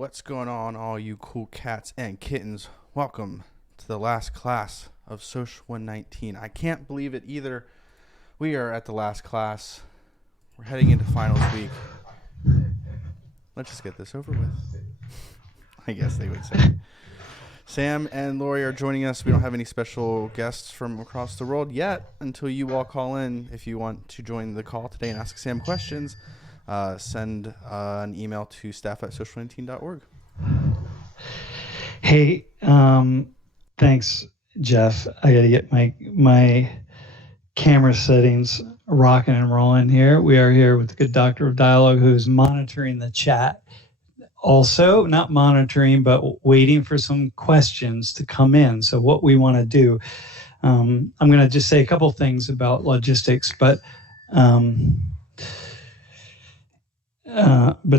What's going on, all you cool cats and kittens? Welcome to the last class of Social 119. I can't believe it either. We are at the last class. We're heading into finals week. Let's just get this over with. I guess they would say. Sam and Lori are joining us. We don't have any special guests from across the world yet until you all call in. If you want to join the call today and ask Sam questions, send an email to staff@social19.org. Hey, thanks, Jeff. I got to get my camera settings rocking and rolling here. We are here with the good doctor of dialogue who's monitoring the chat. Also, not monitoring, but waiting for some questions to come in. So what we want to do, I'm going to just say a couple things about logistics, but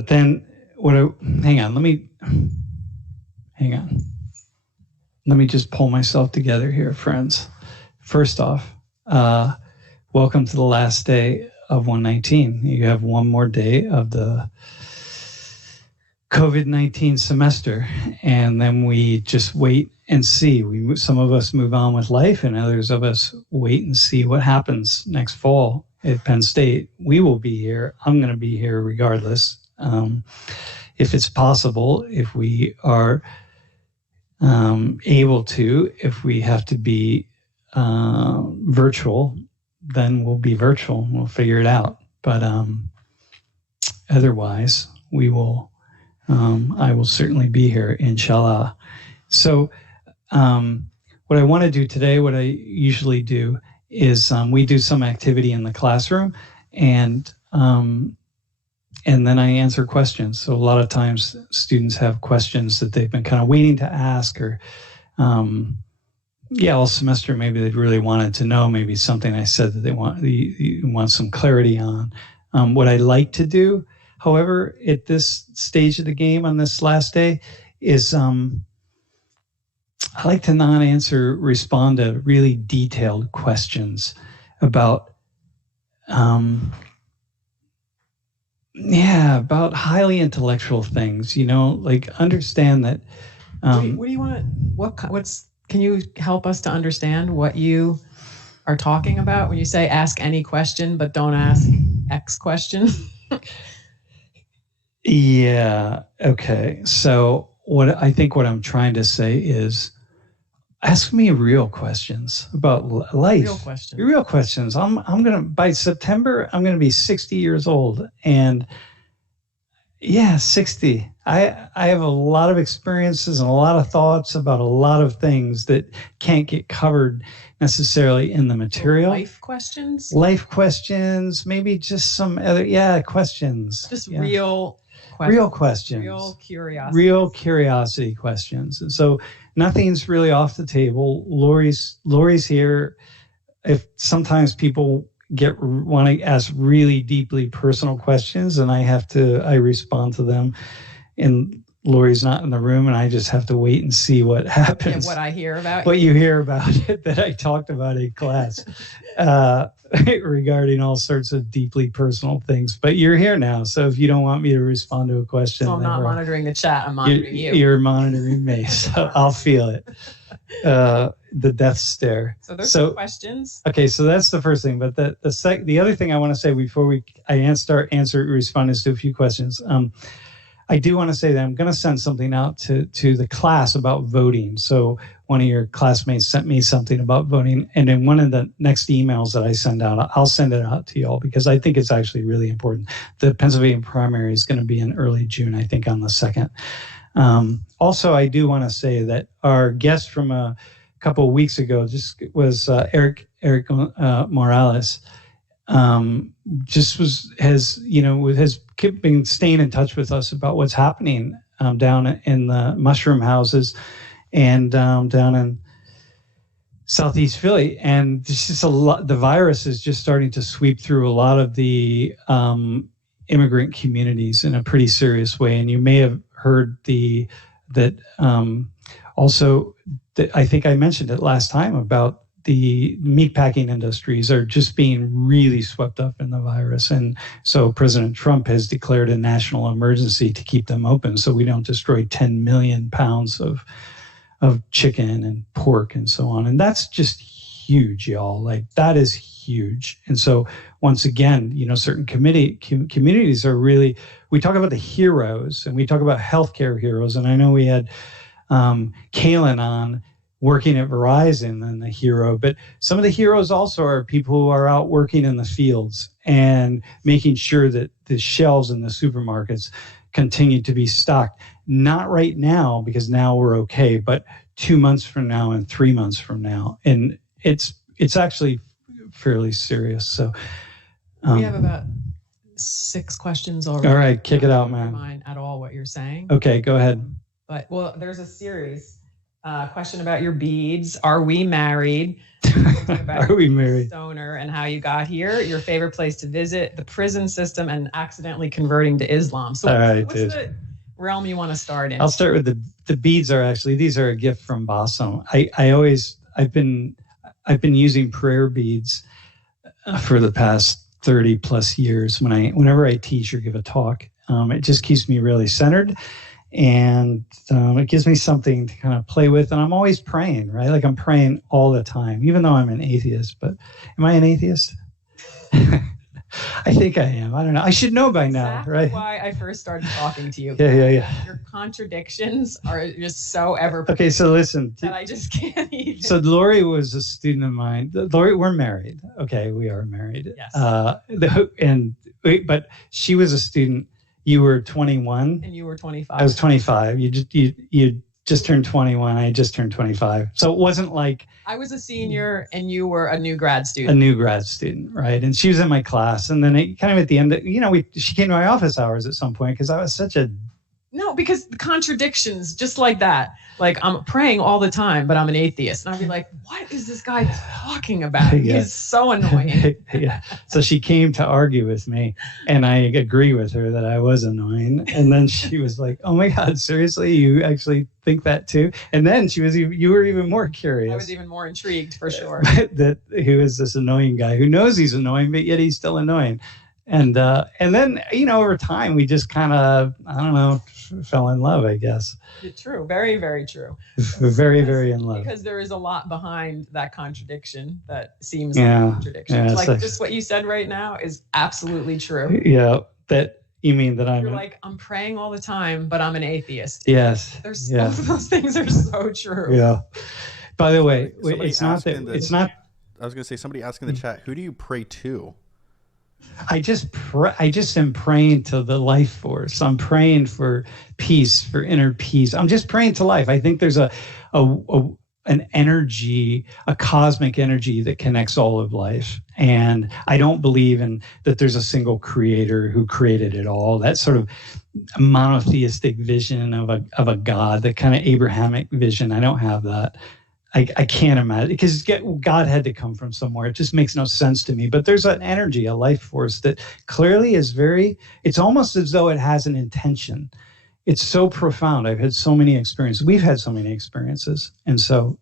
then hang on. Let me just pull myself together here, friends. First off, welcome to the last day of 119. You have one more day of the COVID-19 semester, and then we just wait and see. Some of us move on with life, and others of us wait and see what happens next fall at Penn State. We will be here. I'm going to be here regardless. If it's possible, if we are able to, if we have to be virtual, then we'll be virtual. We'll figure it out. But otherwise, we will. I will certainly be here, inshallah. So what I want to do today, what I usually do, is we do some activity in the classroom, and then I answer questions. So a lot of times students have questions that they've been kind of waiting to ask, or all semester maybe they really wanted to know, maybe something I said that they want some clarity on. What I like to do, however, at this stage of the game on this last day is I like to not respond to really detailed questions about about highly intellectual things, like understand that. What do you want to, can you help us to understand what you are talking about when you say ask any question, but don't ask X question? Yeah. Okay. So what I'm trying to say is ask me real questions about life. Real questions. By September, I'm going to be 60 years old. And 60. I have a lot of experiences and a lot of thoughts about a lot of things that can't get covered necessarily in the material. Life questions, maybe just some other, questions. Just real questions. Real curiosity questions. And so nothing's really off the table. Lori's here. If sometimes people want to ask really deeply personal questions, and I respond to them, and Lori's not in the room, and I just have to wait and see what happens. What I hear about what you hear about it that I talked about in class regarding all sorts of deeply personal things. But you're here now, so if you don't want me to respond to a question, so I'm not monitoring the chat. I'm monitoring you. You're monitoring me, so I'll feel it. The death stare. So there's some questions. Okay, so that's the first thing. But the other thing I want to say before I start responding to a few questions. I do want to say that I'm going to send something out to the class about voting. So one of your classmates sent me something about voting, and in one of the next emails that I send out, I'll send it out to y'all because I think it's actually really important. The Pennsylvania primary is going to be in early June, I think, on the 2nd. Also, I do want to say that our guest from a couple of weeks ago was Eric Morales. Has been staying in touch with us about what's happening down in the mushroom houses and down in Southeast Philly, and it's just the virus is just starting to sweep through a lot of the immigrant communities in a pretty serious way. And you may have heard I think I mentioned it last time about the meatpacking industries are just being really swept up in the virus. And so President Trump has declared a national emergency to keep them open so we don't destroy 10 million pounds of chicken and pork and so on. And that's just huge, y'all. Like, that is huge. And so once again, certain communities are really, we talk about the heroes and we talk about healthcare heroes. And I know we had Kaylin on working at Verizon and the hero, but some of the heroes also are people who are out working in the fields and making sure that the shelves in the supermarkets continue to be stocked. Not right now, because now we're okay, but 2 months from now and 3 months from now. And it's actually fairly serious. So we have about 6 questions already. All right, kick it out, man. Mind at all what you're saying. Okay, go ahead. But there's a series. Question about your beads. Are we married? Are we married? Stoner and how you got here. Your favorite place to visit, the prison system, and accidentally converting to Islam. So what's the realm you want to start in? I'll start with the beads. These are a gift from Bassam. I've been using prayer beads for the past 30 plus years. Whenever I teach or give a talk, it just keeps me really centered. And it gives me something to kind of play with. And I'm always praying, right? Like, I'm praying all the time, even though I'm an atheist. But am I an atheist? I think I am. I don't know. I should know by now, exactly right? Why I first started talking to you. Yeah. Your contradictions are just so ever. Okay, so listen. That I just can't even. So Lori was a student of mine. Lori, we're married. Okay, we are married. Yes. But she was a student. You were 21. And you were 25. I was 25. You just turned 21. I just turned 25. So it wasn't like I was a senior and you were a new grad student. A new grad student, right? And she was in my class. And then kind of at the end, she came to my office hours at some point because I was such a... No, because the contradictions, just like that. Like, I'm praying all the time, but I'm an atheist. And I'd be like, what is this guy talking about? Yeah. He's so annoying. Yeah. So she came to argue with me, and I agree with her that I was annoying. And then she was like, oh my God, seriously? You actually think that too? And then you were even more curious. I was even more intrigued, for sure. that he was this annoying guy who knows he's annoying, but yet he's still annoying. And then, over time, we just kind of, I don't know, fell in love, I guess. True. Very, very true. Very, very in love. Because there is a lot behind that contradiction that seems like a contradiction. Yeah, like just what you said right now is absolutely true. Yeah. You mean that You're like, I'm praying all the time, but I'm an atheist. Yes. Both of those things are so true. Yeah. By the way, I was going to say, somebody asked in the chat, who do you pray to? I just am praying to the life force. I'm praying for peace, for inner peace. I'm just praying to life. I think there's an energy, a cosmic energy that connects all of life. And I don't believe in that there's a single creator who created it all. That sort of monotheistic vision of a God, the kind of Abrahamic vision. I don't have that. I can't imagine, because God had to come from somewhere. It just makes no sense to me. But there's an energy, a life force that clearly is it's almost as though it has an intention. It's so profound. I've had so many experiences. We've had so many experiences. And so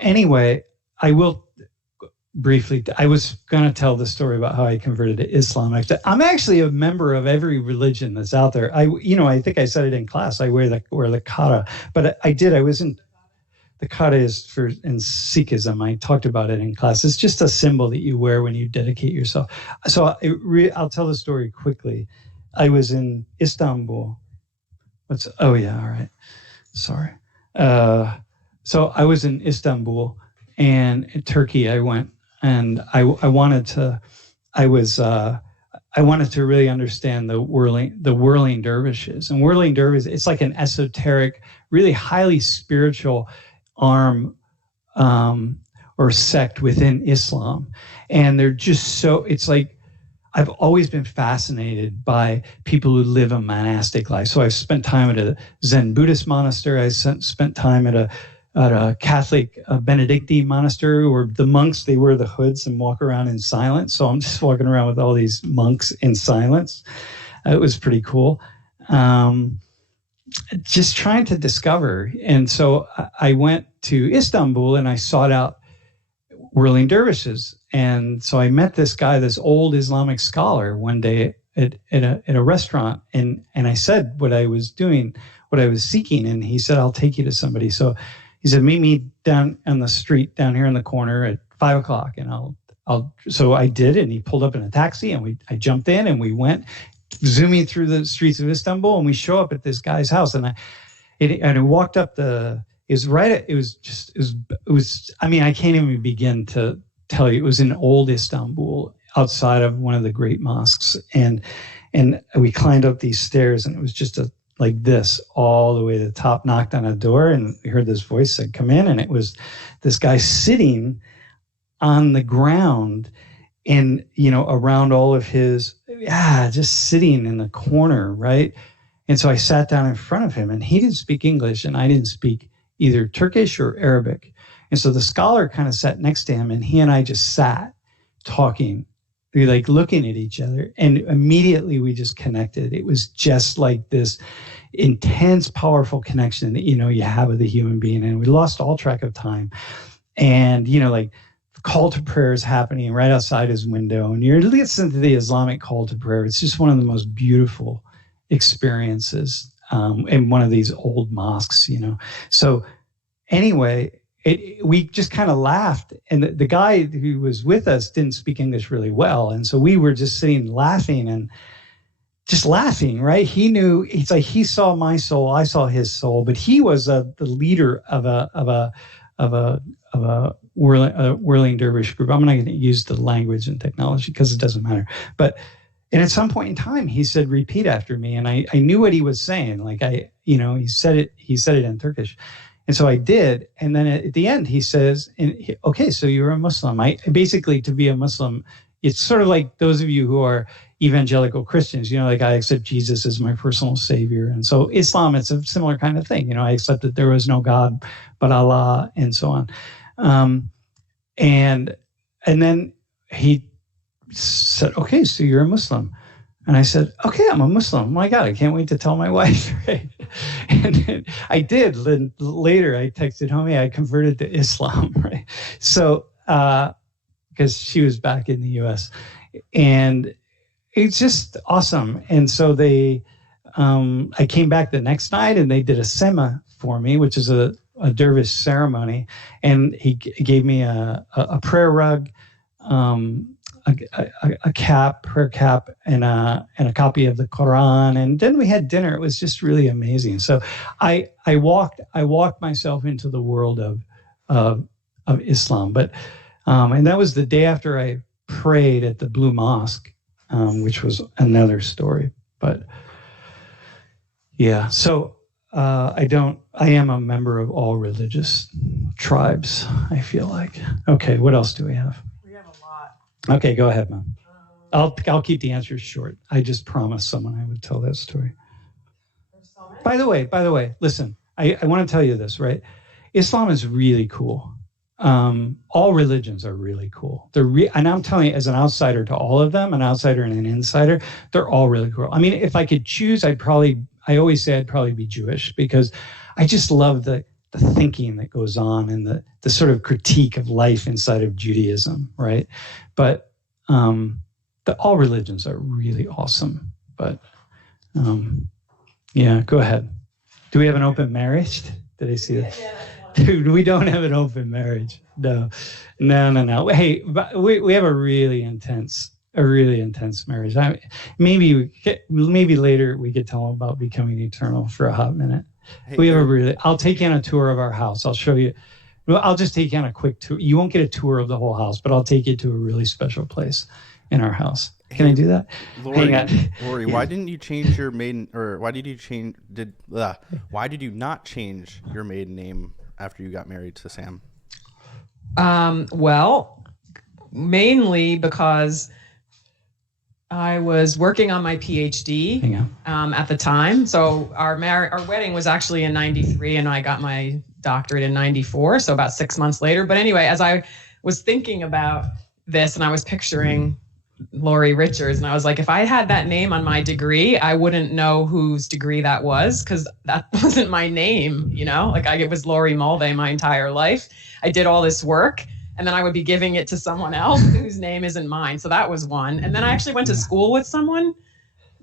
anyway, I will briefly, I was going to tell the story about how I converted to Islam. I'm actually a member of every religion that's out there. I think I said it in class. I wear the kata, but I was in... The kata is in Sikhism. I talked about it in class. It's just a symbol that you wear when you dedicate yourself. So I'll tell the story quickly. I was in Istanbul. All right. Sorry. So I was in Istanbul, and in Turkey I went, and I wanted to really understand the whirling dervishes. And whirling dervishes, it's like an esoteric, really highly spiritual arm or sect within Islam. And they're just it's like, I've always been fascinated by people who live a monastic life. So I've spent time at a Zen Buddhist monastery. I spent time at a Catholic Benedictine monastery where the monks, they wear the hoods and walk around in silence. So I'm just walking around with all these monks in silence. It was pretty cool. just trying to discover. And so I went to Istanbul and I sought out whirling dervishes. And so I met this guy, this old Islamic scholar, one day at a restaurant. And I said what I was doing, what I was seeking. And he said, I'll take you to somebody. So he said, meet me down on the street down here in the corner at 5:00. And so I did. And he pulled up in a taxi and I jumped in and we went zooming through the streets of Istanbul. And we show up at this guy's house. And I walked up I mean, I can't even begin to tell you. It was in old Istanbul outside of one of the great mosques. And we climbed up these stairs and it was just like this all the way to the top, knocked on a door and we heard this voice said, come in. And it was this guy sitting on the ground and, around all of his, just sitting in the corner, right? And so I sat down in front of him and he didn't speak English and I didn't speak either Turkish or Arabic. And so the scholar kind of sat next to him and he and I just sat talking, like looking at each other. And immediately we just connected. It was just like this intense, powerful connection that, you have with a human being. And we lost all track of time. And, like the call to prayer is happening right outside his window. And you're listening to the Islamic call to prayer. It's just one of the most beautiful experiences in one of these old mosques, So anyway, we just kind of laughed. And the guy who was with us didn't speak English really well. And so we were just sitting laughing and just laughing, right? It's like he saw my soul, I saw his soul, but he was the leader of a whirling dervish group. I'm not going to use the language and technology because it doesn't matter. And at some point in time, he said, repeat after me. And I knew what he was saying. Like he said it in Turkish. And so I did. And then at the end, he says, okay, so you're a Muslim. Basically, to be a Muslim, it's sort of like those of you who are evangelical Christians, like I accept Jesus as my personal savior. And so Islam, it's a similar kind of thing. I accept that there was no God but Allah and so on. And then he said, okay, so you're a Muslim. And I said, okay, I'm a Muslim. Oh my God, I can't wait to tell my wife. Right? And then I did. Later, I texted home, I converted to Islam. Right? So, because she was back in the U.S. And it's just awesome. And so I came back the next night and they did a Sam의 for me, which is a dervish ceremony. And he gave me a prayer rug, a prayer cap, and a copy of the Quran, and then we had dinner. It was just really amazing. So I walked myself into the world of Islam, but and that was the day after I prayed at the Blue Mosque, which was another story. But yeah, so I am a member of all religious tribes, I feel like. Okay, what else do we have? Okay, go ahead, Mom. I'll keep the answers short. I just promised someone I would tell that story. By the way, listen, I want to tell you this, right? Islam is really cool. All religions are really cool. And I'm telling you, as an outsider to all of them, an outsider and an insider, they're all really cool. I mean, if I could choose, I always say I'd probably be Jewish because I just love the thinking that goes on and the sort of critique of life inside of Judaism, right? But all religions are really awesome. But yeah, go ahead. Do we have an open marriage? Did I see that? Dude, we don't have an open marriage. No. Hey, we have a really intense marriage. Maybe later we could tell them about becoming eternal for a hot minute. Hey, I'll take you on a tour of our house. I'll show you. Well, I'll just take you on a quick tour. You won't get a tour of the whole house, but Not take you to a really special place in our house. Can I do that? Lori, why didn't you change your maiden, or why did you not change your maiden name after you got married to Sam? Well, mainly because I was working on my PhD at the time. So our wedding was actually in 93 and I got my doctorate in 94. So about 6 months later. But anyway, as I was thinking about this and I was picturing Lori Richards. And I was like, if I had that name on my degree, I wouldn't know whose degree that was because that wasn't my name, you know? Like it was Lori Mulvey my entire life. I did all this work and then I would be giving it to someone else whose name isn't mine. So that was one. And then I actually went to school with someone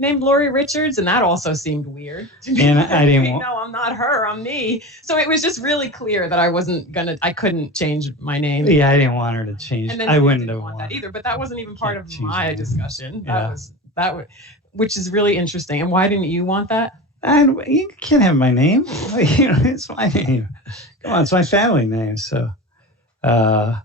named Lori Richards, and that also seemed weird to me. And I didn't no, I'm not her, I'm me. So it was just really clear that I couldn't change my name. Yeah, I didn't want her to change. And then I wouldn't didn't have want wanted that either, but that wasn't even part of change my the discussion. Yeah. That was, which is really interesting. And why didn't you want that? And you can't have my name. It's my name. Come on, it's my family name. So,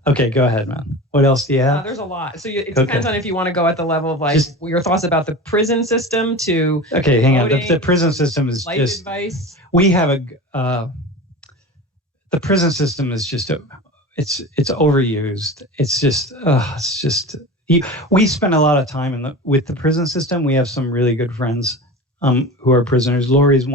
okay, go ahead, man. What else do you have? There's a lot. So it depends on if you want to go at the level of like your thoughts about the prison system to okay, hang on. The prison system is life just advice. We have the prison system is just it's overused. It's just we spend a lot of time with the prison system. We have some really good friends who are prisoners. Lori's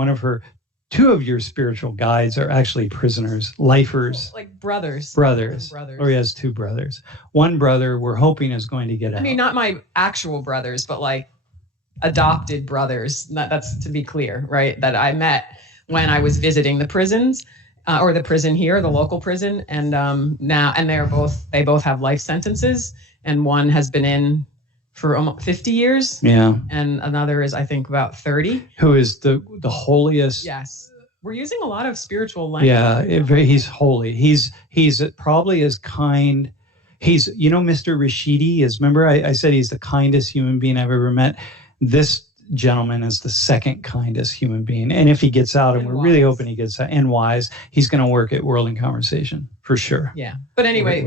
two of your spiritual guides are actually prisoners, lifers. Like brothers. Lori has two brothers. One brother we're hoping is going to get out. I mean, not my actual brothers, but like adopted brothers. That's to be clear, right? That I met when I was visiting the prisons, or the prison here, the local prison. And now, and they both have life sentences. And one has been in for almost 50 years. Yeah. And another is, I think, about 30. Who is the holiest. Yes. We're using a lot of spiritual language. Yeah, he's holy. He's probably as kind. He's, Mr. Rashidi is, remember I said he's the kindest human being I've ever met. This gentleman is the second kindest human being. And if he gets out, and we're wise. really hoping he gets out, and wise, he's going to work at World in Conversation for sure. Yeah. But anyway,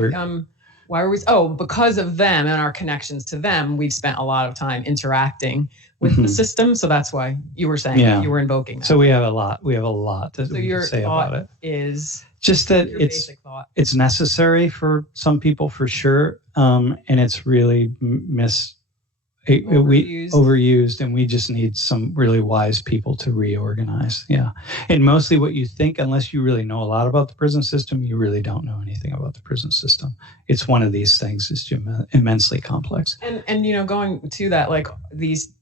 why were we? Because of them and our connections to them, we've spent a lot of time interacting with the system. So that's why you were saying you were invoking that. So we have a lot to say about it. Is just that it's necessary for some people for sure, and it's really overused, and we just need some really wise people to reorganize. Yeah. And mostly what you think, unless you really know a lot about the prison system, you really don't know anything about the prison system. It's one of these things. It's immensely complex. And going to that, like these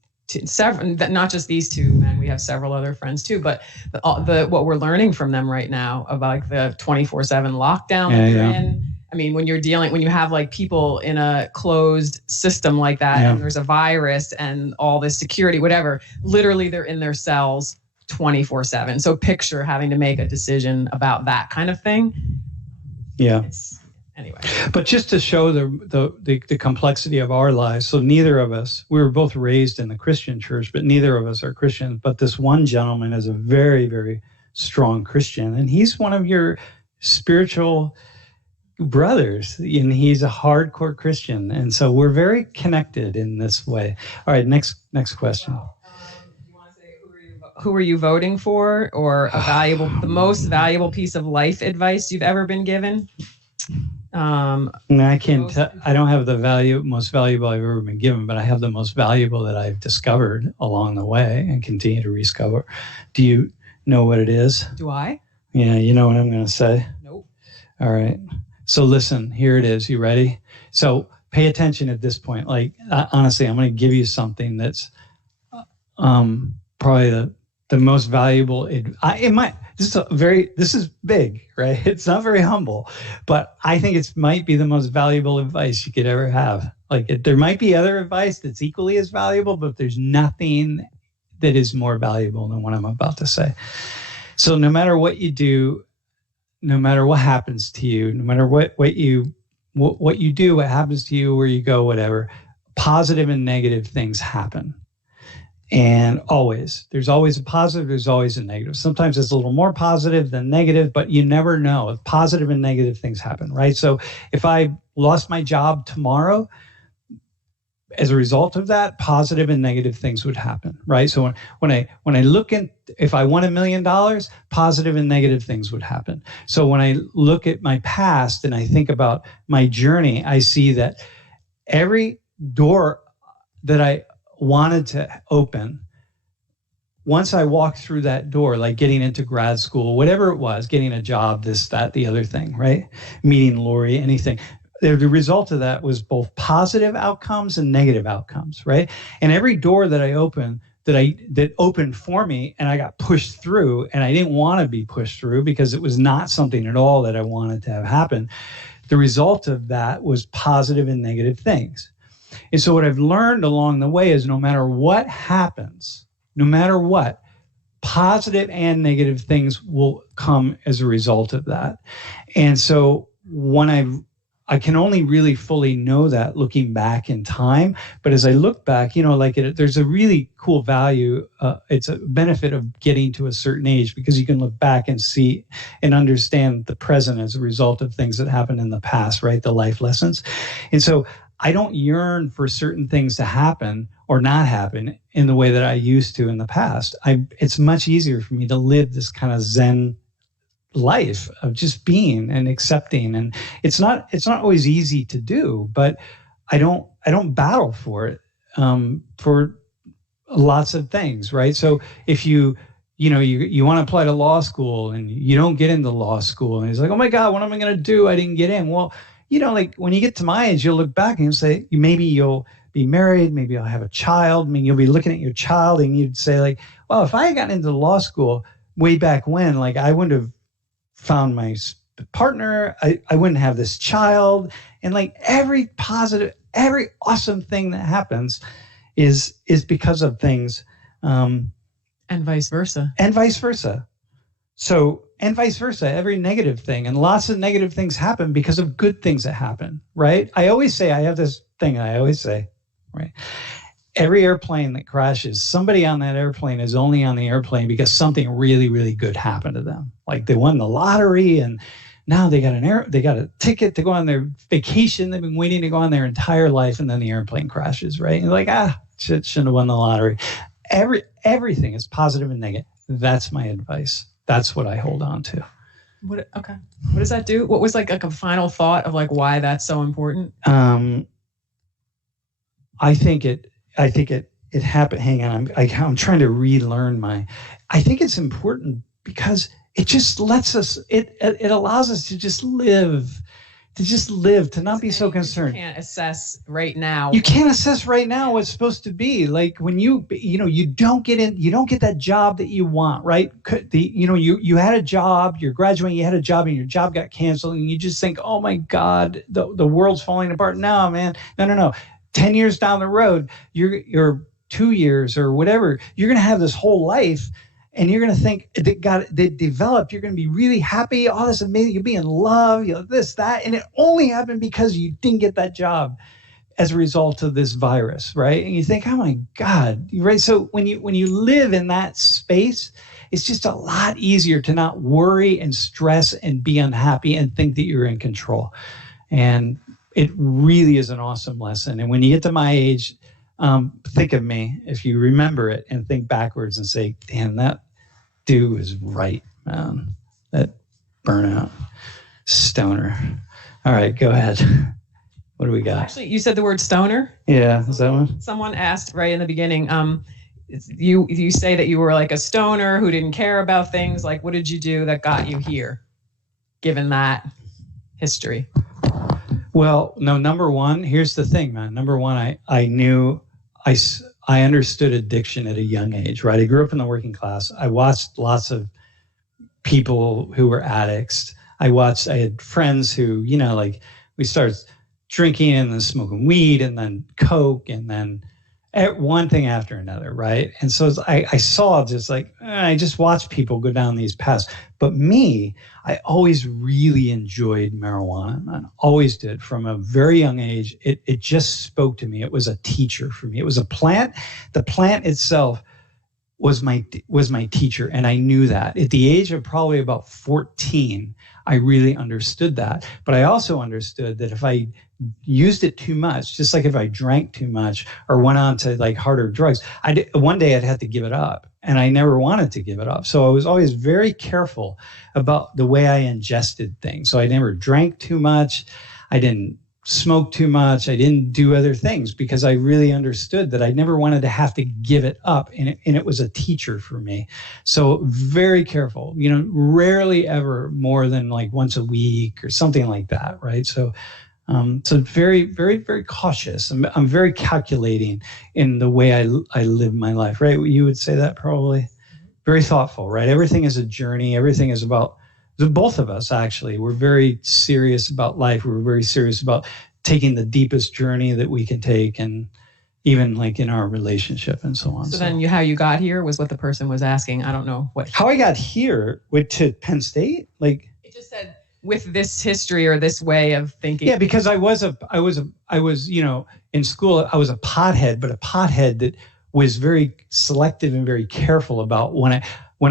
not just these two men, we have several other friends too, but what we're learning from them right now about like the 24/7 lockdown that they're in. I mean, when you have like people in a closed system like that, and there's a virus and all this security, whatever, literally they're in their cells 24/7. So picture having to make a decision about that kind of thing. Yeah. Anyway. But just to show the complexity of our lives, so neither of us, we were both raised in the Christian church, but neither of us are Christians. But this one gentleman is a very, very strong Christian, and he's one of your spiritual brothers, and he's a hardcore Christian, and so we're very connected in this way. All right, next question. You want to say who are you voting for, or the most valuable piece of life advice you've ever been given? I can't tell. I don't have the most valuable I've ever been given, but I have the most valuable that I've discovered along the way and continue to rediscover. Do you know what it is? Do I? Yeah, you know what I'm going to say? Nope. All right. So listen, here it is. You ready? So pay attention at this point. Like, honestly, I'm going to give you something that's probably the most valuable. This is big, right? It's not very humble, but I think it might be the most valuable advice you could ever have. Like, there might be other advice that's equally as valuable, but there's nothing that is more valuable than what I'm about to say. So no matter what you do, no matter what happens to you, no matter what you do, what happens to you, where you go, whatever, positive and negative things happen. And there's always a positive, there's always a negative. Sometimes it's a little more positive than negative, but you never know. Positive and negative things happen, right? So if I lost my job tomorrow, as a result of that, positive and negative things would happen, right? So when I look at, if I won $1 million, positive and negative things would happen. So when I look at my past and I think about my journey, I see that every door that I wanted to open, once I walked through that door, like getting into grad school, whatever it was, getting a job, this, that, the other thing, right? Meeting Lori, anything. the result of that was both positive outcomes and negative outcomes, right? And every door that I opened, that opened for me, and I got pushed through, and I didn't want to be pushed through because it was not something at all that I wanted to have happen. The result of that was positive and negative things. And so what I've learned along the way is no matter what happens, no matter what, positive and negative things will come as a result of that. And so when I can only really fully know that looking back in time. But as I look back, there's a really cool value. It's a benefit of getting to a certain age because you can look back and see and understand the present as a result of things that happened in the past, right? The life lessons. And so I don't yearn for certain things to happen or not happen in the way that I used to in the past. It's much easier for me to live this kind of Zen life of just being and accepting, and it's not always easy to do, but I don't battle for it for lots of things, right? So if you want to apply to law school and you don't get into law school, and it's like, oh my God, what am I going to do? I didn't get in. Well, when you get to my age, you'll look back and you'll say, maybe you'll be married, maybe you'll have a child. I mean, you'll be looking at your child and you'd say like, well, if I had gotten into law school way back when, like I wouldn't have found my partner, I wouldn't have this child. And like every positive, every awesome thing that happens is because of things. And vice versa. And vice versa. So, and vice versa, every negative thing. And lots of negative things happen because of good things that happen, right? I have this thing I always say, right? Every airplane that crashes, somebody on that airplane is only on the airplane because something really, really good happened to them. Like they won the lottery and now they got a ticket to go on their vacation. They've been waiting to go on their entire life, and then the airplane crashes, right? And you're like, shouldn't have won the lottery. Everything is positive and negative. That's my advice. That's what I hold on to. What does that do? What was like a final thought of like why that's so important? I think it happened. Hang on, I'm trying to relearn I think it's important because it just lets us. It allows us to just live, to not be so concerned. You can't assess right now. You can't assess right now what's supposed to be. Like when you don't get that job that you want, right? You had a job, you're graduating, you had a job, and your job got canceled, and you just think, oh my God, the world's falling apart. No, man, no. 10 years down the road, you're 2 years or whatever, you're going to have this whole life and you're going to think they developed, you're going to be really happy, all this amazing, you'll be in love, this, that, and it only happened because you didn't get that job as a result of this virus, right? And you think, oh my God, right? So when you live in that space, it's just a lot easier to not worry and stress and be unhappy and think that you're in control. And it really is an awesome lesson. And when you get to my age, think of me, if you remember it, and think backwards and say, damn, that dude was right, man. That burnout stoner. All right, go ahead. What do we got? Actually, you said the word stoner. Yeah, is that one? Someone asked right in the beginning, you say that you were like a stoner who didn't care about things. Like, what did you do that got you here, given that history? Well, no, number one, here's the thing, man. Number one, I knew, I understood addiction at a young age, right? I grew up in the working class. I watched lots of people who were addicts. I had friends who, we started drinking and then smoking weed and then Coke and then one thing after another, right? And so I saw just I just watched people go down these paths. But me, I always really enjoyed marijuana. I always did from a very young age. It just spoke to me. It was a teacher for me. It was a plant. The plant itself was my teacher, and I knew that. At the age of probably about 14, I really understood that. But I also understood that if I used it too much, just like if I drank too much or went on to harder drugs, one day I'd have to give it up, and I never wanted to give it up. So I was always very careful about the way I ingested things. So I never drank too much. I didn't smoke too much. I didn't do other things because I really understood that I never wanted to have to give it up. And it was a teacher for me. So very careful, rarely ever more than once a week or something like that. Right. So, So very, very, very cautious. I'm very calculating in the way I live my life, right? You would say that probably. Very thoughtful, right? Everything is a journey. Everything is about the both of us, actually. We're very serious about life. We're very serious about taking the deepest journey that we can take, and even like in our relationship and so on. So then how you got here was what the person was asking. I don't know what. How I got here to Penn State? Like, it just said with this history or this way of thinking. Yeah, because I was, you know, in school, I was a pothead, but a pothead that was very selective and very careful about when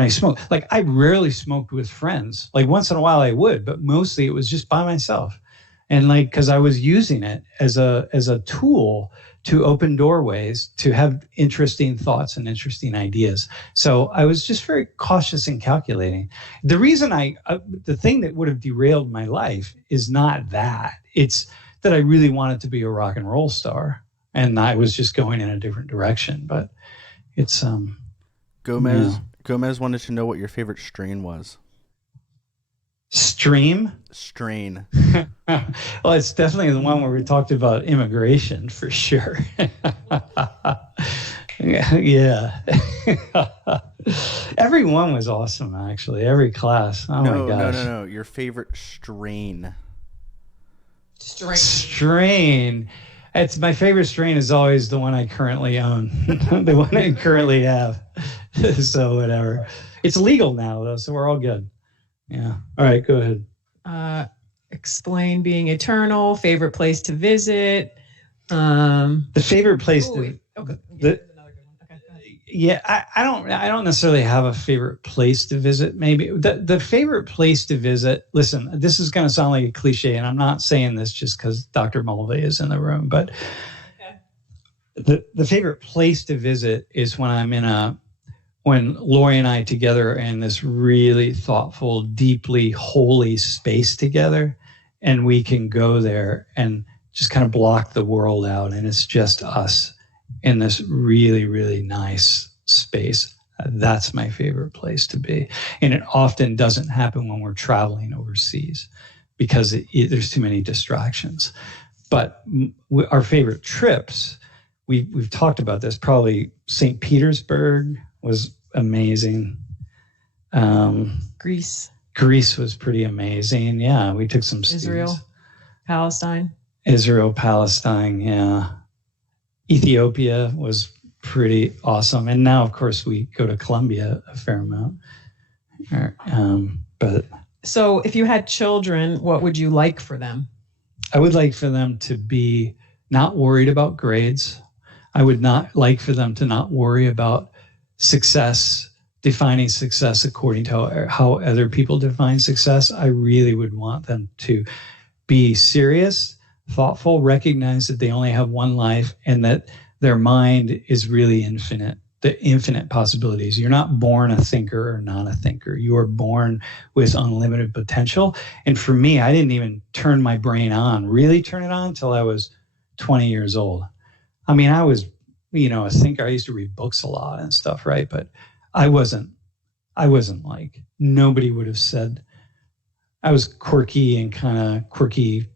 I smoked. Like, I rarely smoked with friends. Like, once in a while I would, but mostly it was just by myself. And like, because I was using it as a tool to open doorways, to have interesting thoughts and interesting ideas. So I was just very cautious and calculating. The reason the thing that would have derailed my life is not that. It's that I really wanted to be a rock and roll star, and I was just going in a different direction. But it's Gomez. Yeah. Gomez wanted to know what your favorite strain was. Strain. Well, it's definitely the one where we talked about immigration for sure. Yeah. Every one was awesome, actually. Every class. Oh my gosh. No. Your favorite strain. Strain. It's my favorite strain is always the one I currently own, the one I currently have. So whatever. It's legal now though, so we're all good. Yeah. All right, go ahead. Explain being eternal, favorite place to visit. The favorite place okay. Yeah, I don't necessarily have a favorite place to visit. Maybe the favorite place to visit. Listen, this is going to sound like a cliche, and I'm not saying this just because Dr. Mulvey is in the room, but the favorite place to visit is when Lori and I together are in this really thoughtful, deeply holy space together, and we can go there and just kind of block the world out, and it's just us in this really, really nice space. That's my favorite place to be. And it often doesn't happen when we're traveling overseas because there's too many distractions. But our favorite trips, we've talked about this, probably St. Petersburg was amazing. Greece was pretty amazing. Yeah, we took some Israel, Palestine, yeah. Ethiopia was pretty awesome. And now, of course, we go to Colombia a fair amount. But so if you had children, what would you like for them? I would like for them to be not worried about grades. I would not like for them to not worry about success, defining success according to how other people define success. I really would want them to be serious, thoughtful, recognize that they only have one life and that their mind is really infinite, the infinite possibilities. You're not born a thinker or not a thinker. You are born with unlimited potential. And for me, I didn't even turn my brain on, really turn it on until I was 20 years old. I mean, I was, a thinker. I used to read books a lot and stuff, right? But I wasn't like, nobody would have said I was quirky and kind of quirky,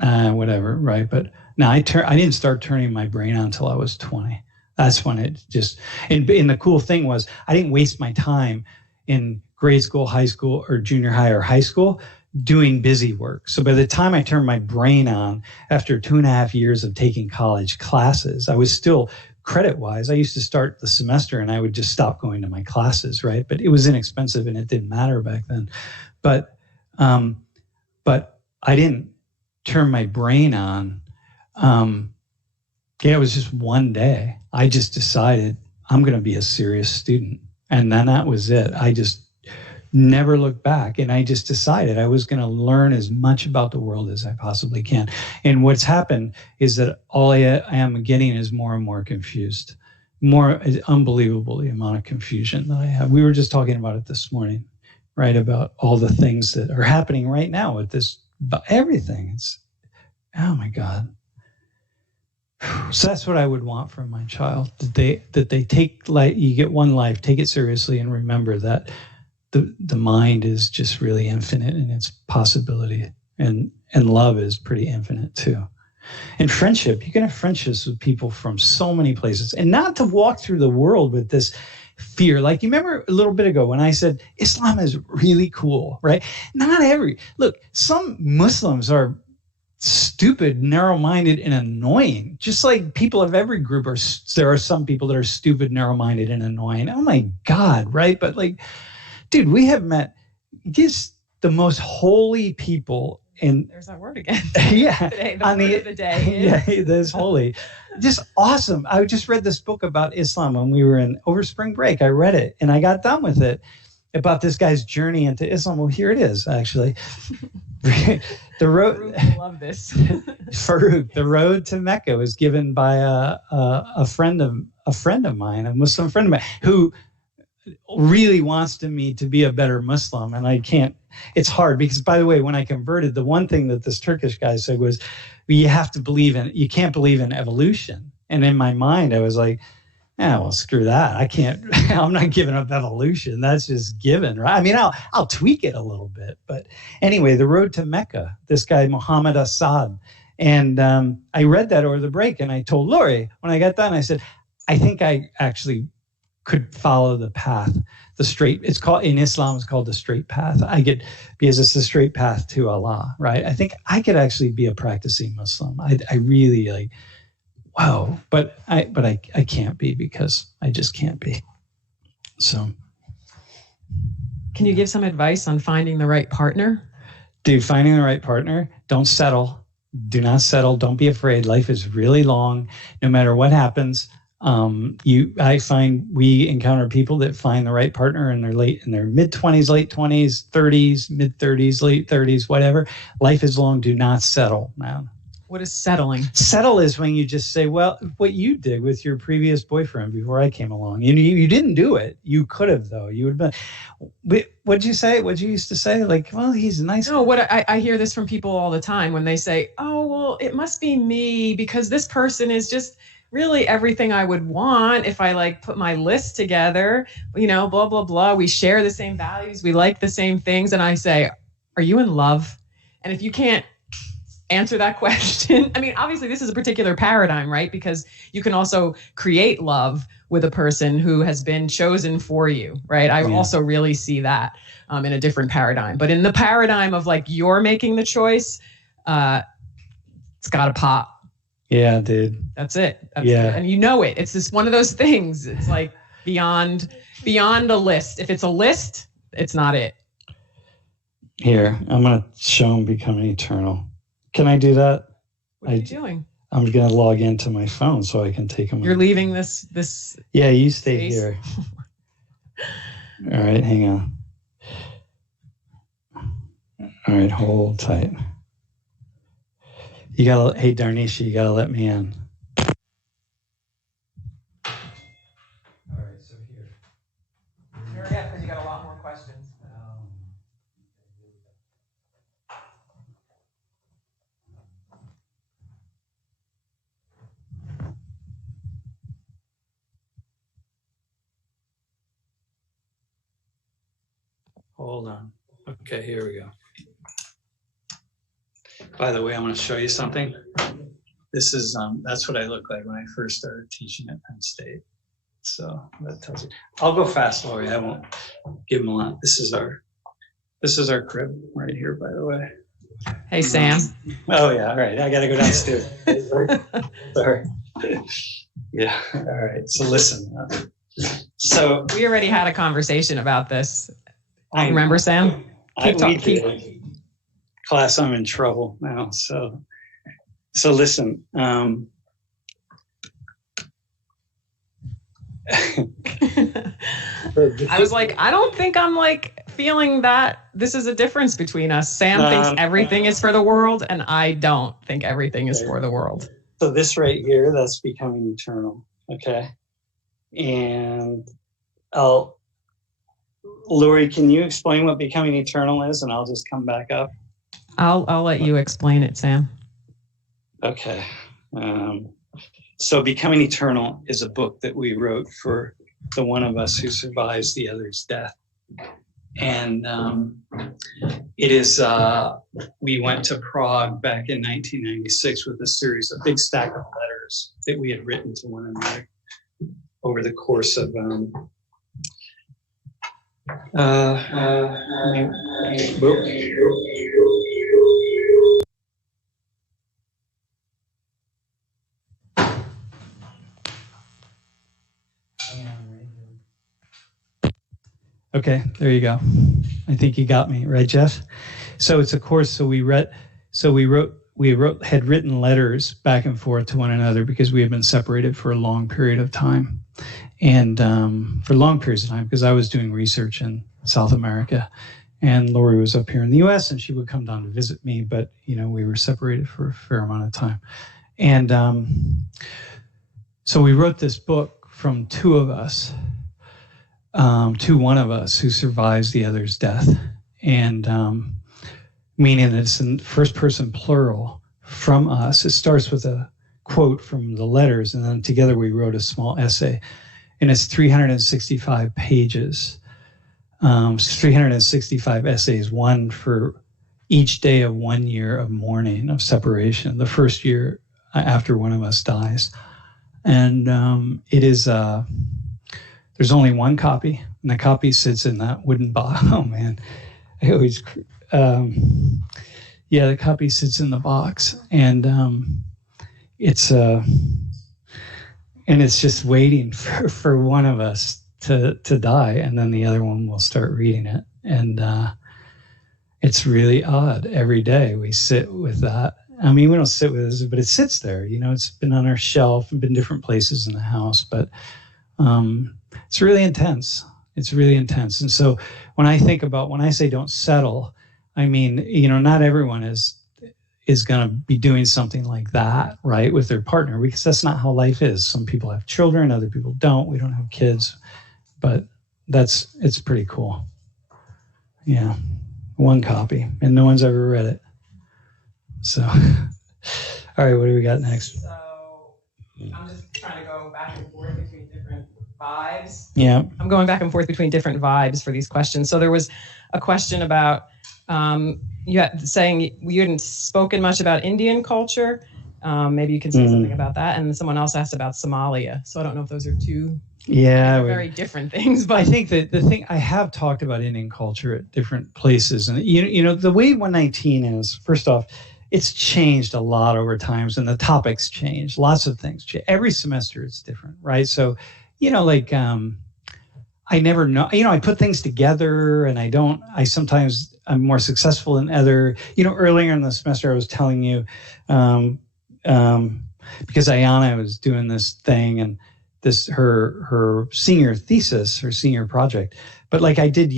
whatever, right? But no, I didn't start turning my brain on until I was 20. That's when it just, and the cool thing was I didn't waste my time in grade school, high school, or junior high or high school doing busy work. So by the time I turned my brain on after 2.5 years of taking college classes, I was still credit-wise. I used to start the semester and I would just stop going to my classes, right? But it was inexpensive and it didn't matter back then. But I didn't turn my brain on. It was just one day. I just decided I'm going to be a serious student. And then that was it. I just never looked back. And I just decided I was going to learn as much about the world as I possibly can. And what's happened is that all I am getting is more and more confused. Unbelievable the amount of confusion that I have. We were just talking about it this morning, right? About all the things that are happening right now with this, about everything. It's, oh my God. So that's what I would want from my child, that they take, like, you get one life, take it seriously, and remember that the mind is just really infinite in its possibility, and And love is pretty infinite too. And friendship, you can have friendships with people from so many places, and not to walk through the world with this fear. Like, you remember a little bit ago when I said Islam is really cool, right? Look, some Muslims are stupid, narrow-minded, and annoying. Just like people of every group there are some people that are stupid, narrow-minded, and annoying. Oh my God, right? But like, dude, we have met the most holy people. And there's that word again. Yeah. Today, the word of the day. Yeah, that's holy. Just awesome. I just read this book about Islam when we were over spring break. I read it and I got done with it, about this guy's journey into Islam. Well, here it is, actually. The road. Farouk, love this. Farouk, the road to Mecca was given by a friend of mine, a Muslim friend of mine, who really wants me to be a better Muslim, and I can't. It's hard because, by the way, when I converted, the one thing that this Turkish guy said was, you can't believe in evolution. And in my mind, I was like, well, screw that. I'm not giving up evolution. That's just given, right? I mean, I'll tweak it a little bit. But anyway, the road to Mecca, this guy, Muhammad Assad. And I read that over the break, and I told Lori, when I got done, I said, I think I actually could follow the path, in Islam, it's called the straight path. Because it's the straight path to Allah, right? I think I could actually be a practicing Muslim. I really like, wow, but I can't be, because I just can't be. So. Can you give some advice on finding the right partner? Dude, finding the right partner, don't settle. Do not settle. Don't be afraid. Life is really long, no matter what happens. I find we encounter people that find the right partner in their mid-20s, late 20s, 30s, mid-30s, late 30s, whatever. Life is long. Do not settle, man. What is settling? Settle is when you just say, well, what you did with your previous boyfriend before I came along. You didn't do it. You could have, though. You would have been. What'd you say? What'd you used to say? Like, well, he's a nice guy. No, I hear this from people all the time when they say, oh, well, it must be me because this person is just really everything I would want if I like put my list together, blah, blah, blah. We share the same values. We like the same things. And I say, are you in love? And if you can't answer that question, I mean, obviously this is a particular paradigm, right? Because you can also create love with a person who has been chosen for you, right? I also really see that in a different paradigm. But in the paradigm of like, you're making the choice, it's got to pop. Yeah, dude. That's it. And you know it. It's just one of those things. It's like beyond a list. If it's a list, it's not it. Here, I'm going to show him Becoming Eternal. Can I do that? What are you doing? I'm going to log into my phone so I can take him. You're leaving this. Yeah, you stay space? Here. All right, hang on. All right, hold tight. Hey, Darnisha, you gotta let me in. All right, so here. Hurry up, because you got a lot more questions. Hold on. Okay, here we go. By the way, I want to show you something. This is that's what I look like when I first started teaching at Penn State. So that tells you. I'll go fast, Lori. I won't give them a lot. This is our crib right here, by the way. Hey, Sam. Oh yeah, all right. I gotta go downstairs. Sorry. Yeah. All right. So listen. So we already had a conversation about this. I remember, Sam? Keep talking. Class, I'm in trouble now. So listen. I was like, I don't think I'm like feeling that this is a difference between us. Sam thinks everything is for the world, and I don't think everything is for the world. So this right here, that's Becoming Eternal. Okay. And Lori, can you explain what Becoming Eternal is? And I'll just come back up. I'll let you explain it, Sam. Okay. So Becoming Eternal is a book that we wrote for the one of us who survives the other's death. And it is, we went to Prague back in 1996 with a series of big stack of letters that we had written to one another over the course of Okay, there you go. I think you got me, right, Jeff? So it's a course. So we had written letters back and forth to one another because we had been separated for a long period of time, and for long periods of time because I was doing research in South America, and Lori was up here in the U.S. and she would come down to visit me, but we were separated for a fair amount of time, and so we wrote this book from two of us. To one of us who survives the other's death, and meaning it's in first person plural from us. It starts with a quote from the letters, and then together we wrote a small essay, and it's 365 pages. 365 essays, one for each day of 1 year of mourning, of separation, the first year after one of us dies. And it is... There's only one copy, and the copy sits in that wooden box. Oh man, I always, the copy sits in the box, and it's just waiting for one of us to die, and then the other one will start reading it, and it's really odd. Every day we sit with that. I mean, we don't sit with it, but it sits there. It's been on our shelf and been different places in the house, but. It's really intense. It's really intense. And so when I say don't settle, I mean, not everyone is going to be doing something like that, right, with their partner, because that's not how life is. Some people have children, other people don't. We don't have kids, but it's pretty cool. Yeah. One copy, and no one's ever read it. So, all right, what do we got next? So I'm just trying to go back and forth between different vibes. Yeah. I'm going back and forth between different vibes for these questions. So there was a question about saying you hadn't spoken much about Indian culture. Maybe you can say something about that. And someone else asked about Somalia. So I don't know if those are two very different things. But I think that the thing I have talked about Indian culture at different places. And, the way 119 is, first off, it's changed a lot over times, and the topics change. Lots of things change. Every semester it's different, right? So, I never know, I put things together, and I'm more successful than other, earlier in the semester I was telling you, because Ayana was doing this thing, and her senior thesis, her senior project, but I did,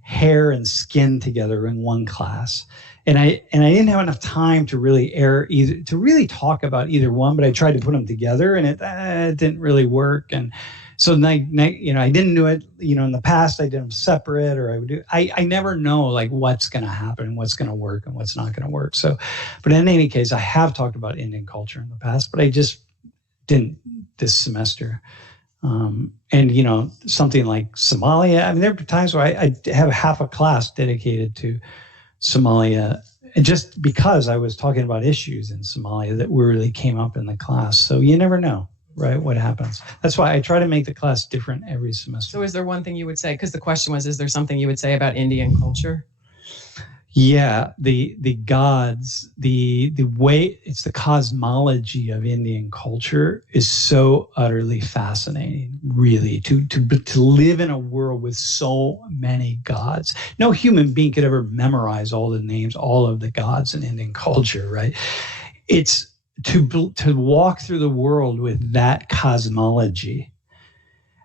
hair and skin together in one class. And I didn't have enough time to really talk about either one, but I tried to put them together, and it didn't really work. And so I didn't do it, in the past I did them separate, or I never know what's going to happen, what's going to work and what's not going to work. So, but in any case, I have talked about Indian culture in the past, but I just didn't this semester. And, something like Somalia, I mean, there are times where I have half a class dedicated to Somalia, and just because I was talking about issues in Somalia that really came up in the class. So you never know, right, what happens. That's why I try to make the class different every semester. So is there one thing you would say, because the question was, is there something you would say about Indian culture? Yeah, the gods, the way, it's the cosmology of Indian culture is so utterly fascinating, really, to live in a world with so many gods. No human being could ever memorize all the names, all of the gods in Indian culture, right? It's to walk through the world with that cosmology,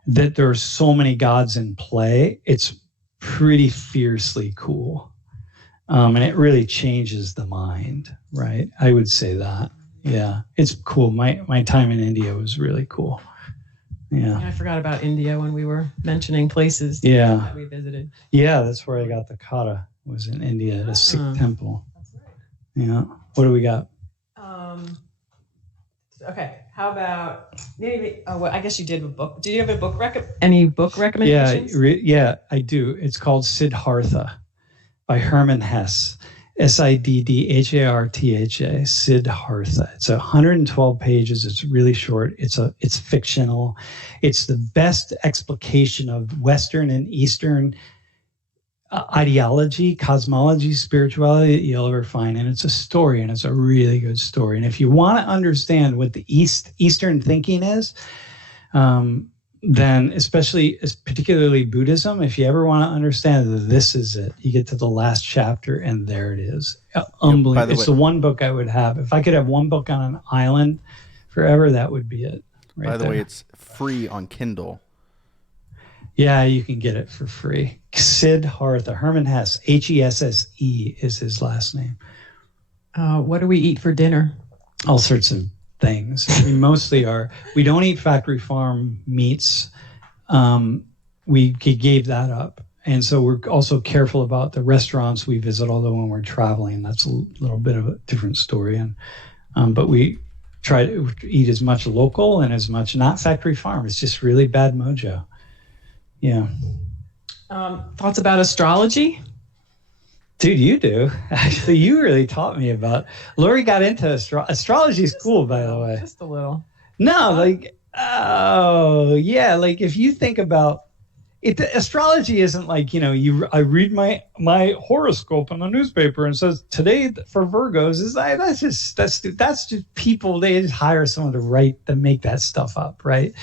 that there are so many gods in play. It's pretty fiercely cool. And it really changes the mind, right? I would say that. Yeah, it's cool. My time in India was really cool. Yeah. I forgot about India when we were mentioning places that we visited. Yeah, that's where I got the kata, was in India at a Sikh temple. That's right. Yeah. What do we got? Okay. How about maybe? Oh, well, I guess you did a book. Do you have a book any book recommendations? Yeah, I do. It's called Siddhartha by Hermann Hesse. Siddhartha. Siddhartha. It's 112 pages. It's really short. It's fictional. It's the best explication of Western and Eastern ideology, cosmology, spirituality that you'll ever find. And it's a story, and it's a really good story. And if you want to understand what the Eastern thinking is, then particularly Buddhism, if you ever want to understand, this is it. You get to the last chapter, and there it is. Unbelievable. It's the one book I would have. If I could have one book on an island forever, that would be it. By the way, it's free on Kindle. Yeah, you can get it for free. Siddhartha, Hermann Hesse, Hesse is his last name. What do we eat for dinner? All sorts of things. We mostly we don't eat factory farm meats. We gave that up. And so we're also careful about the restaurants we visit, although when we're traveling, that's a little bit of a different story. But we try to eat as much local and as much not factory farm. It's just really bad mojo. Yeah. Thoughts about astrology? Dude, you do. Actually, you really taught me about. Lori got into astrology. Is cool, by the way. Just a little. No, like, oh yeah, like if you think about it, astrology isn't like, I read my horoscope in the newspaper and it says today for Virgos is that's just people. They just hire someone to make that stuff up, right?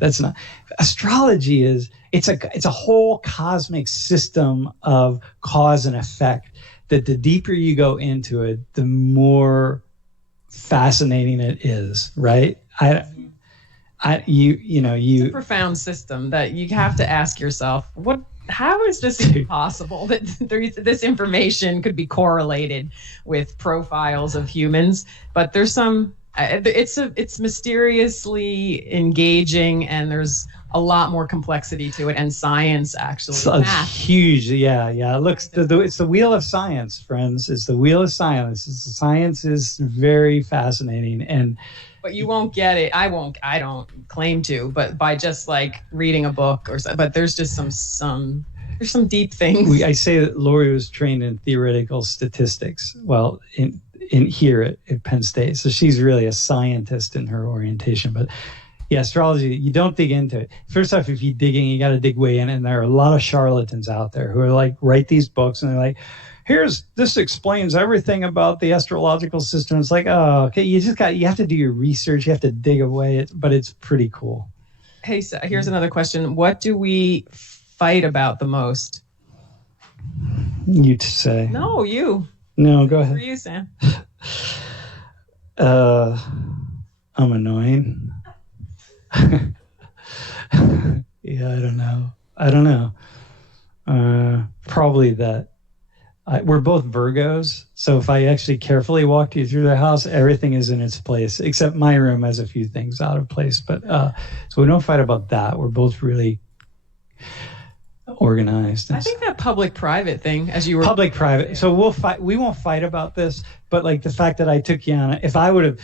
That's not astrology. It's a whole cosmic system of cause and effect that the deeper you go into it, the more fascinating it is, right? It's a profound system that you have to ask yourself, how is this even possible that this information could be correlated with profiles of humans? But there's some, it's mysteriously engaging, and there's a lot more complexity to it, and science actually. It's huge, yeah. It's the wheel of science, friends. It's the wheel of science. Science is very fascinating, but you won't get it. I don't claim to, but by just like reading a book or so. But there's just some deep things. I say that Lori was trained in theoretical statistics. Well, in here at Penn State, so she's really a scientist in her orientation. But yeah, astrology, you don't dig into it. First off, if you dig in, you got to dig way in, and there are a lot of charlatans out there who are like write these books and they're like, this explains everything about the astrological system. It's like, oh, okay, you have to do your research, you have to dig away, but it's pretty cool. Hey, so here's another question. What do we fight about the most? You to say. No, you. No, go ahead. For you, Sam. I'm annoying. Yeah, I don't know. Probably that. We're both Virgos, so if I actually carefully walked you through the house, everything is in its place, except my room has a few things out of place. But so we don't fight about that. We're both really organized. I think that public-private thing, as you were public-private. So we'll fight. We won't fight about this, but like the fact that I took you on it, if I would have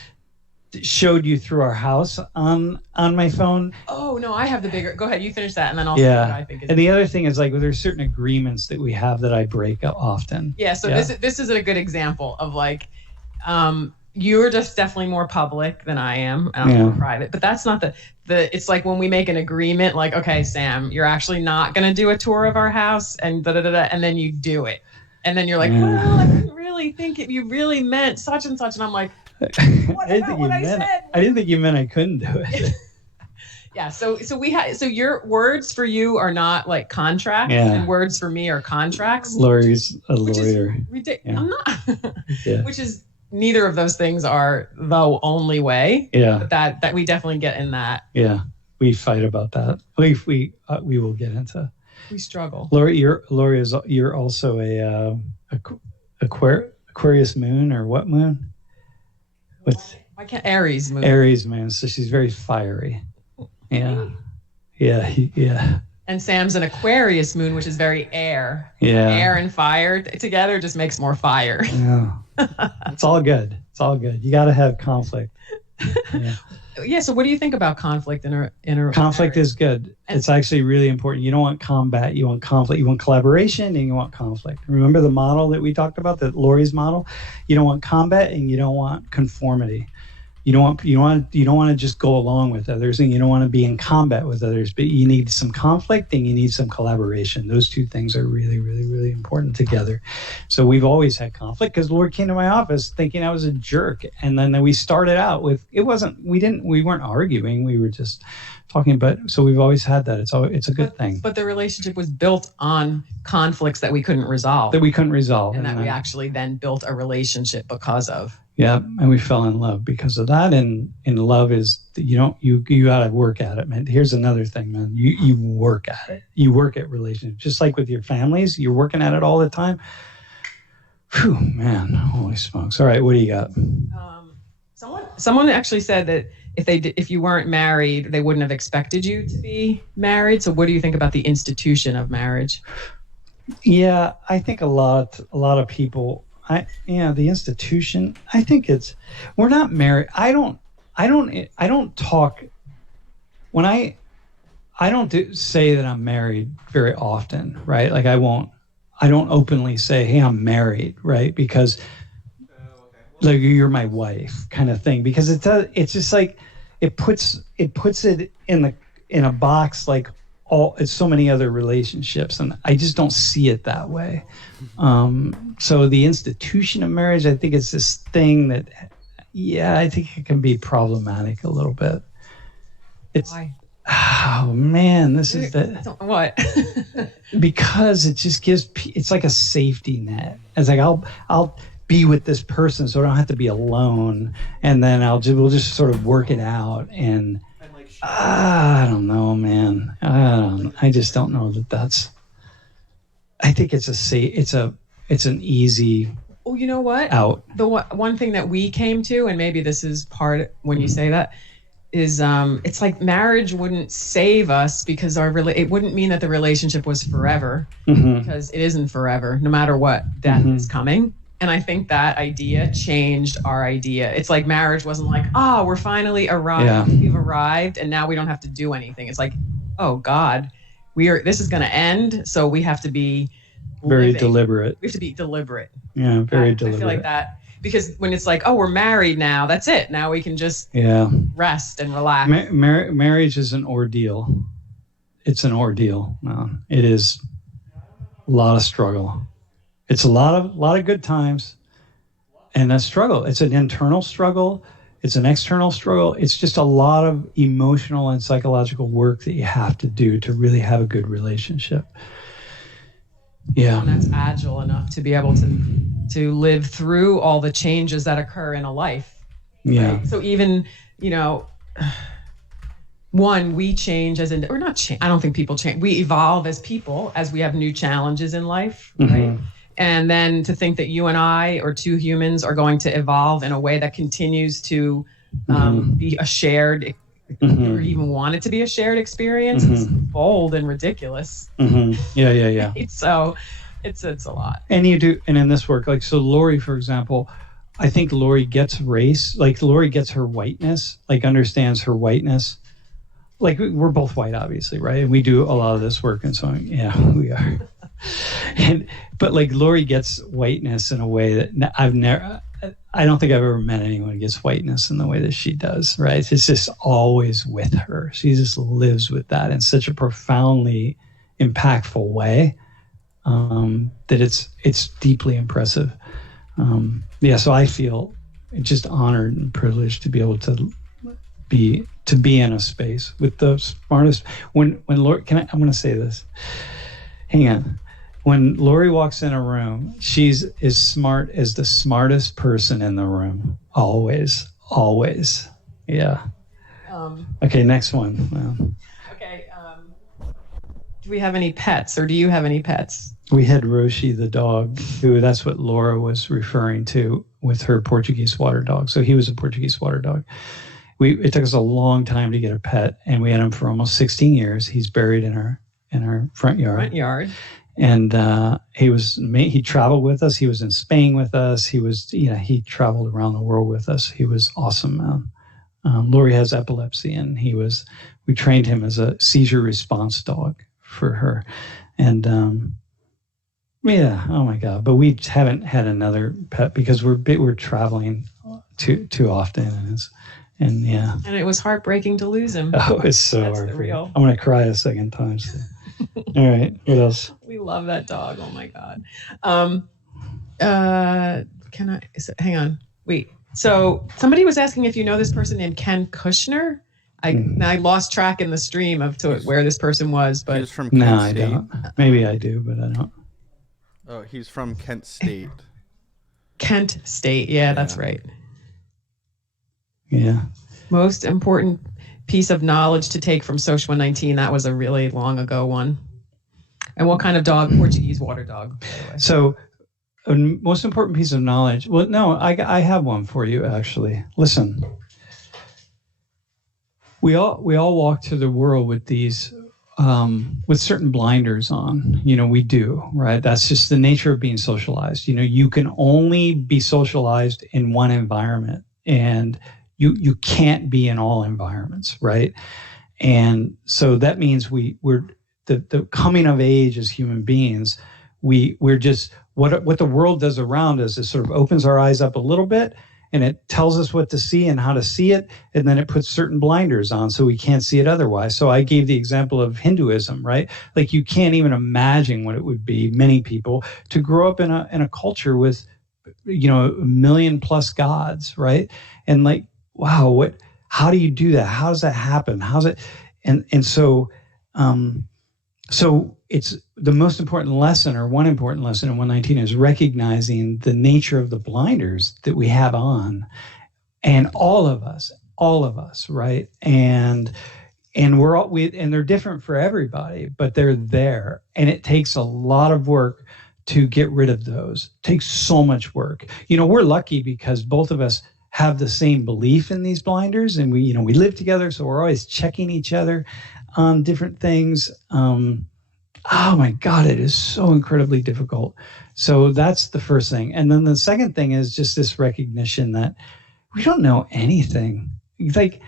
showed you through our house on my phone. Oh no, I have the bigger. Go ahead, you finish that, and then I'll say what I think. And the other thing is like there's certain agreements that we have that I break often. Yeah. So this is a good example of like, you're just definitely more public than I am, and I'm more private. But that's not the. It's like when we make an agreement, like, okay, Sam, you're actually not going to do a tour of our house, and and then you do it, and then you're like, well, I didn't really think you really meant such and such, and I'm like. I didn't think you meant I couldn't do it. Yeah, so your words for you are not like contracts, and words for me are contracts. Lori's a lawyer. I'm not. Which is neither of those things are the only way. Yeah. But that we definitely get in that. Yeah, we fight about that. We will get into. We struggle. Lori, you're also a Aquarius moon, or what moon? Why can't Aries moon? Aries moon, so she's very fiery. Yeah. And Sam's an Aquarius moon, which is very air. Yeah. Air and fire together just makes more fire. Yeah. It's all good. You got to have conflict. Yeah. Yeah. So what do you think about conflict in a Conflict marriage? is good. It's actually really important. You don't want combat. You want conflict. You want collaboration and you want conflict. Remember the model that we talked about, the Lori's model? You don't want combat and you don't want conformity. You don't want to just go along with others, and you don't want to be in combat with others, but you need some conflict and you need some collaboration. Those two things are really, really, really important together. So we've always had conflict because Lord came to my office thinking I was a jerk. And then we started out with, we weren't arguing. We were just talking, so we've always had that. It's a good thing. But the relationship was built on conflicts that we couldn't resolve. That we couldn't resolve. And that we actually then built a relationship because of. Yeah, and we fell in love because of that. And love is you got to work at it, man. Here's another thing, man. You work at it. You work at relationships, just like with your families. You're working at it all the time. Whew, man, holy smokes! All right, what do you got? Someone actually said that if you weren't married, they wouldn't have expected you to be married. So what do you think about the institution of marriage? Yeah, I think a lot of people. The institution. I think we're not married. I don't talk when I don't say that I'm married very often, right? Like I don't openly say, hey, I'm married, right? Because like you're my wife kind of thing, because it's just like it puts it in a box like it's so many other relationships, and I just don't see it that way. So the institution of marriage, I think it's this thing that, I think it can be problematic a little bit. Why? Oh man, this is what? Because it just it's like a safety net. It's like I'll be with this person so I don't have to be alone, and then we'll just sort of work it out. And I don't know, man. I just don't know that's. I think it's an easy. Oh, you know what? Out. The one thing that we came to, and maybe this is part when you say that, is it's like marriage wouldn't save us because it wouldn't mean that the relationship was forever, because it isn't forever. No matter what, death is coming. And I think that idea changed our idea. It's like marriage wasn't like, we're finally arrived. Yeah. We've arrived, and now we don't have to do anything. It's like, oh God, this is going to end, so we have to be very deliberate. We have to be deliberate. Yeah, very deliberate. I feel like that because when it's like, we're married now, that's it. Now we can just rest and relax. Marriage is an ordeal. It's an ordeal. It is a lot of struggle. It's a lot of good times and a struggle. It's an internal struggle. It's an external struggle. It's just a lot of emotional and psychological work that you have to do to really have a good relationship. Yeah. And that's agile enough to be able to live through all the changes that occur in a life. Yeah. Right? So even, we change or not change. I don't think people change. We evolve as people as we have new challenges in life, right? And then to think that you and I, or two humans, are going to evolve in a way that continues to be a shared, or even want it to be a shared experience, is bold and ridiculous. Yeah. So it's a lot. And you do, and in this work, like, so Lori, for example, I think Lori gets race, like Lori gets her whiteness, like understands her whiteness. Like we're both white, obviously, right? And we do a lot of this work, and so we are. But like Lori gets whiteness in a way that I don't think I've ever met anyone who gets whiteness in the way that she does, right? It's just always with her. She just lives with that in such a profoundly impactful way that it's deeply impressive. So I feel just honored and privileged to be able to be in a space with the smartest. When Lori, I'm going to say this. Hang on. When Lori walks in a room, she's as smart as the smartest person in the room. Always. Yeah. Okay, next one. Well, okay. Do we have any pets, or do you have any pets? We had Roshi the dog, that's what Laura was referring to with her Portuguese water dog. So he was a Portuguese water dog. It took us a long time to get a pet, and we had him for almost 16 years. He's buried in our front yard. And he traveled with us. He was in Spain with us. He traveled around the world with us. He was awesome, man. Lori has epilepsy, and we trained him as a seizure response dog for her. And yeah, oh my God. But we haven't had another pet because we're traveling too often. And yeah. And it was heartbreaking to lose him. Oh, it's so heartbreaking. I'm going to cry a second time. So. All right. What else? We love that dog. Oh my God. Hang on. Wait. So somebody was asking if you know this person named Ken Kushner. I lost track in the stream of where this person was, but he's from Kent State. I don't. Maybe I do, but I don't. Oh, he's from Kent State. Kent State. Yeah, that's right. Yeah. Most important piece of knowledge to take from Social 119. That was a really long ago one. And what kind of dog? Portuguese water dog, by the way. So, most important piece of knowledge. Well, no, I have one for you, actually. Listen. We all walk through the world with these, with certain blinders on. We do, right? That's just the nature of being socialized. You can only be socialized in one environment, and you can't be in all environments, right? And so that means we're the coming of age as human beings. We're just what the world does around us is sort of opens our eyes up a little bit, and it tells us what to see and how to see it, and then it puts certain blinders on so we can't see it otherwise. So I gave the example of Hinduism, right? Like you can't even imagine what it would be, many people, to grow up in a culture with, a million plus gods, right? And like, wow, how do you do that? How does that happen? How's it? And so it's the most important lesson, or one important lesson in 119 is recognizing the nature of the blinders that we have on, and all of us, right? And they're different for everybody, but they're there, and it takes a lot of work to get rid of those. It takes so much work. We're lucky because both of us have the same belief in these blinders, and we live together, so we're always checking each other on different things. Oh my God, it is so incredibly difficult. So that's the first thing. And then the second thing is just this recognition that we don't know anything. Like,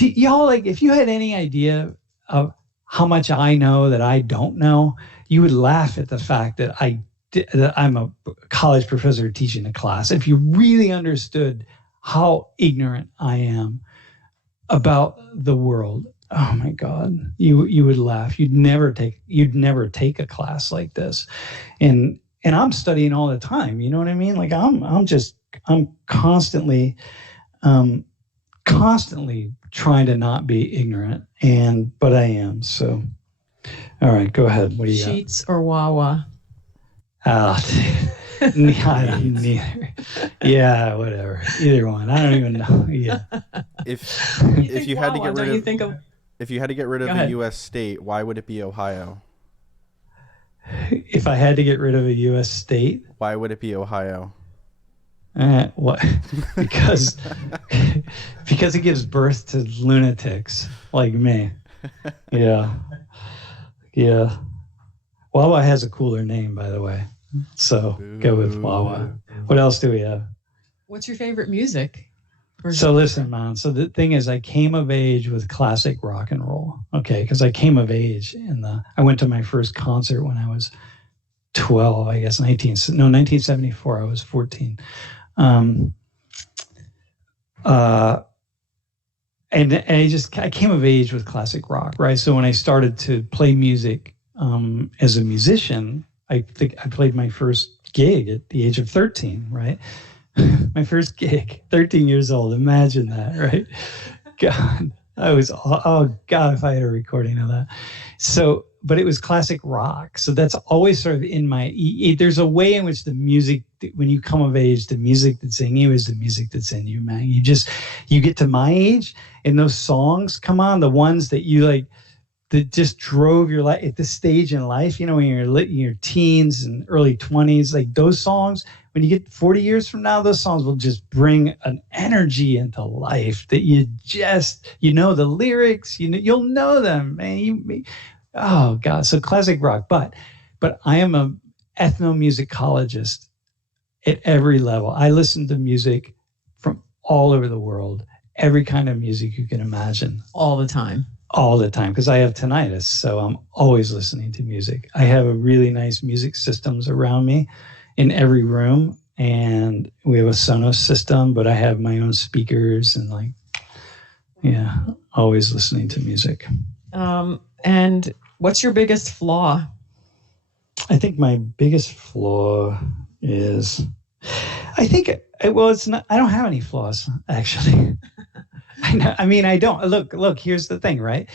if you had any idea of how much I know that I don't know, you would laugh at the fact that I'm a college professor teaching a class. If you really understood how ignorant I am about the world, oh my God, you would laugh. You'd never take a class like this. And I'm studying all the time. You know what I mean? Like I'm constantly trying to not be ignorant, but I am. So, all right, go ahead. What do you got? Sheets or Wawa? Neither. Yeah, whatever. Either one. I don't even know. Yeah. If you had to get rid of, if you had to get rid of a U.S. state, why would it be Ohio? If I had to get rid of a U.S. state, why would it be Ohio? What? Because it gives birth to lunatics like me. Yeah. Wawa has a cooler name, by the way. So go with Wawa. What else do we have? What's your favorite music? So listen, man. So the thing is, I came of age with classic rock and roll. Okay, because I came of age I went to my first concert when I was 12. I guess 1974. I was 14. And I came of age with classic rock, right? So when I started to play music as a musician, I think I played my first gig at the age of 13, right? My first gig, 13 years old. Imagine that, right? God, God, if I had a recording of that. So, but it was classic rock. So that's always sort of in there's a way in which the music, when you come of age, the music that's in you is the music that's in you, man. You get to my age and those songs come on, the ones that you like, that just drove your life at this stage in life, when you're in your teens and early 20s, like those songs, when you get 40 years from now, those songs will just bring an energy into life that the lyrics, you'll know them, man. Oh God. So classic rock, but I am a ethnomusicologist at every level. I listen to music from all over the world. every kind of music you can imagine. All the time. All the time, because I have tinnitus, so I'm always listening to music. I have a really nice music systems around me in every room, and we have a Sonos system, but I have my own speakers and like, yeah, always listening to music. And what's your biggest flaw? I think my biggest flaw is, it's not, I don't have any flaws, actually. I don't. Look, here's the thing, right?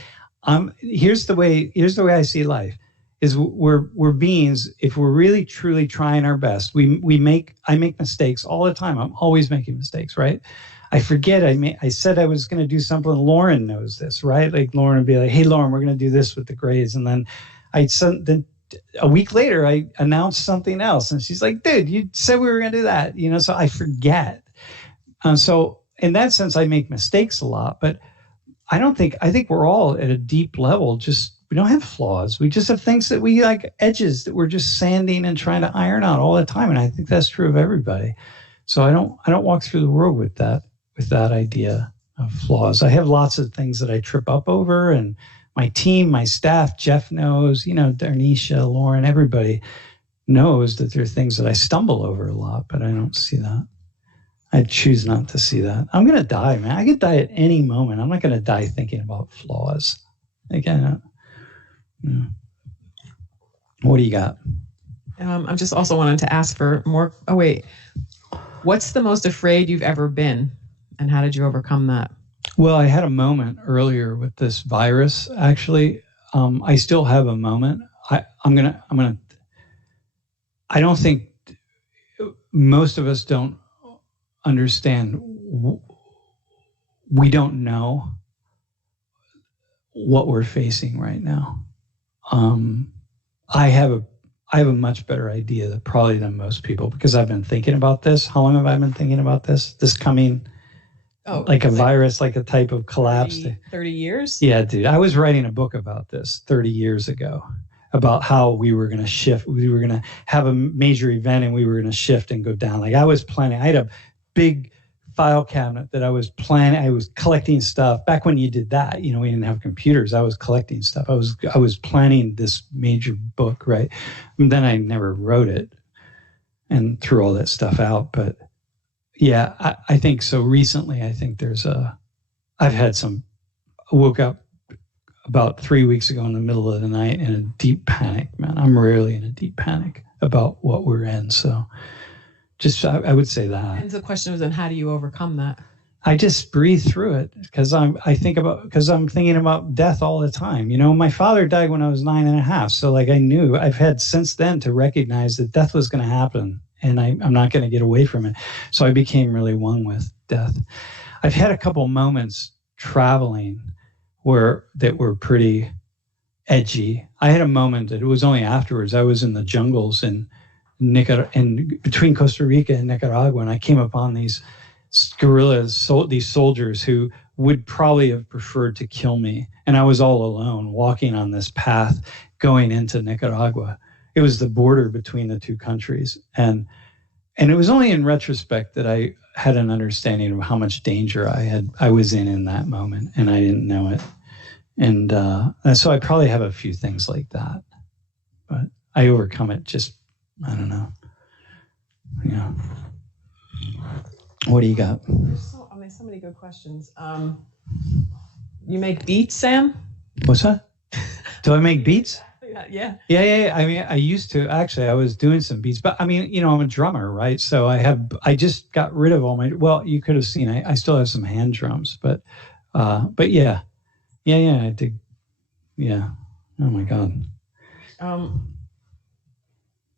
Here's the way I see life is we're beings. If we're really truly trying our best, I make mistakes all the time. I'm always making mistakes, right? I forget. I said I was going to do something. Lauren knows this, right? Like Lauren would be like, "Hey, Lauren, we're going to do this with the grades," and then then a week later I announced something else, and she's like, "Dude, you said we were going to do that," So I forget. So in that sense, I make mistakes a lot, but I think we're all at a deep level. We don't have flaws. We just have things that we like, edges that we're just sanding and trying to iron out all the time. And I think that's true of everybody. So I don't walk through the world with that idea of flaws. I have lots of things that I trip up over, and my team, my staff, Jeff knows, Darnisha, Lauren, everybody knows that there are things that I stumble over a lot, but I don't see that. I choose not to see that. I'm going to die, man. I could die at any moment. I'm not going to die thinking about flaws. Again, what do you got? I'm just also wanting to ask for more. Oh, wait. What's the most afraid you've ever been, and how did you overcome that? Well, I had a moment earlier with this virus, actually. I still have a moment. I don't think most of us don't understand. We don't know what we're facing right now. I have a much better idea probably than most people, because I've been thinking about this. How long have I been thinking about this? This coming, like a virus, like a type of collapse. 30 years? Yeah, dude. I was writing a book about this 30 years ago, about how we were going to shift. We were going to have a major event and we were going to shift and go down. Like I was planning. I had a big file cabinet that I was planning. I was collecting stuff back when you did that. We didn't have computers. I was collecting stuff. I was planning this major book, right? And then I never wrote it and threw all that stuff out. But yeah, I think so. Recently, I think I woke up about 3 weeks ago in the middle of the night in a deep panic, man. I'm rarely in a deep panic about what we're in. So I would say that. And the question was, then how do you overcome that? I just breathe through it, because I'm thinking about death all the time. My father died when I was 9.5. So like I knew I've had since then to recognize that death was going to happen, and I'm not going to get away from it. So I became really one with death. I've had a couple moments traveling that were pretty edgy. I had a moment that it was only afterwards. I was in the jungles in between Costa Rica and Nicaragua, and I came upon these guerrillas, these soldiers who would probably have preferred to kill me. And I was all alone walking on this path going into Nicaragua. It was the border between the two countries. And it was only in retrospect that I had an understanding of how much danger I was in that moment, and I didn't know it. And so I probably have a few things like that, but I overcome it just, I don't know. Yeah. What do you got? There's so many good questions. You make beats, Sam? What's that? Do I make beats? Yeah. Yeah. I mean, I used to. Actually, I was doing some beats, but I mean, I'm a drummer, right? So I just got rid of all my, well, you could have seen, I still have some hand drums, but yeah. Yeah, I did. Yeah. Oh my God.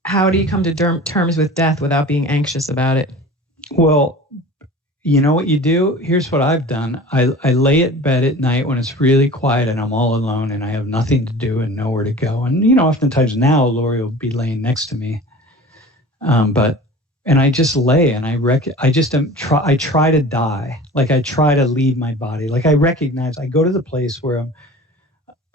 How do you come to terms with death without being anxious about it? Well, you know what you do? Here's what I've done. I lay at bed at night when it's really quiet and I'm all alone and I have nothing to do and nowhere to go. And, oftentimes now Lori will be laying next to me. And I just lay and I try to die. Like I try to leave my body. Like I recognize, I go to the place where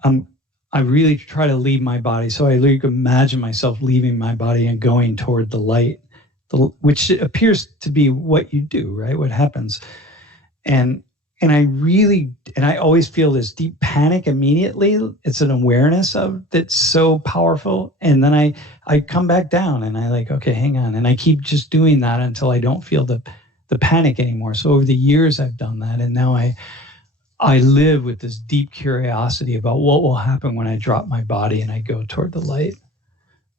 I really try to leave my body. So I imagine myself leaving my body and going toward the light, which appears to be what you do, right? What happens. And I always feel this deep panic immediately. It's an awareness of that's so powerful. And then I come back down and I like, okay, hang on. And I keep just doing that until I don't feel the panic anymore. So over the years I've done that. And now I live with this deep curiosity about what will happen when I drop my body and I go toward the light.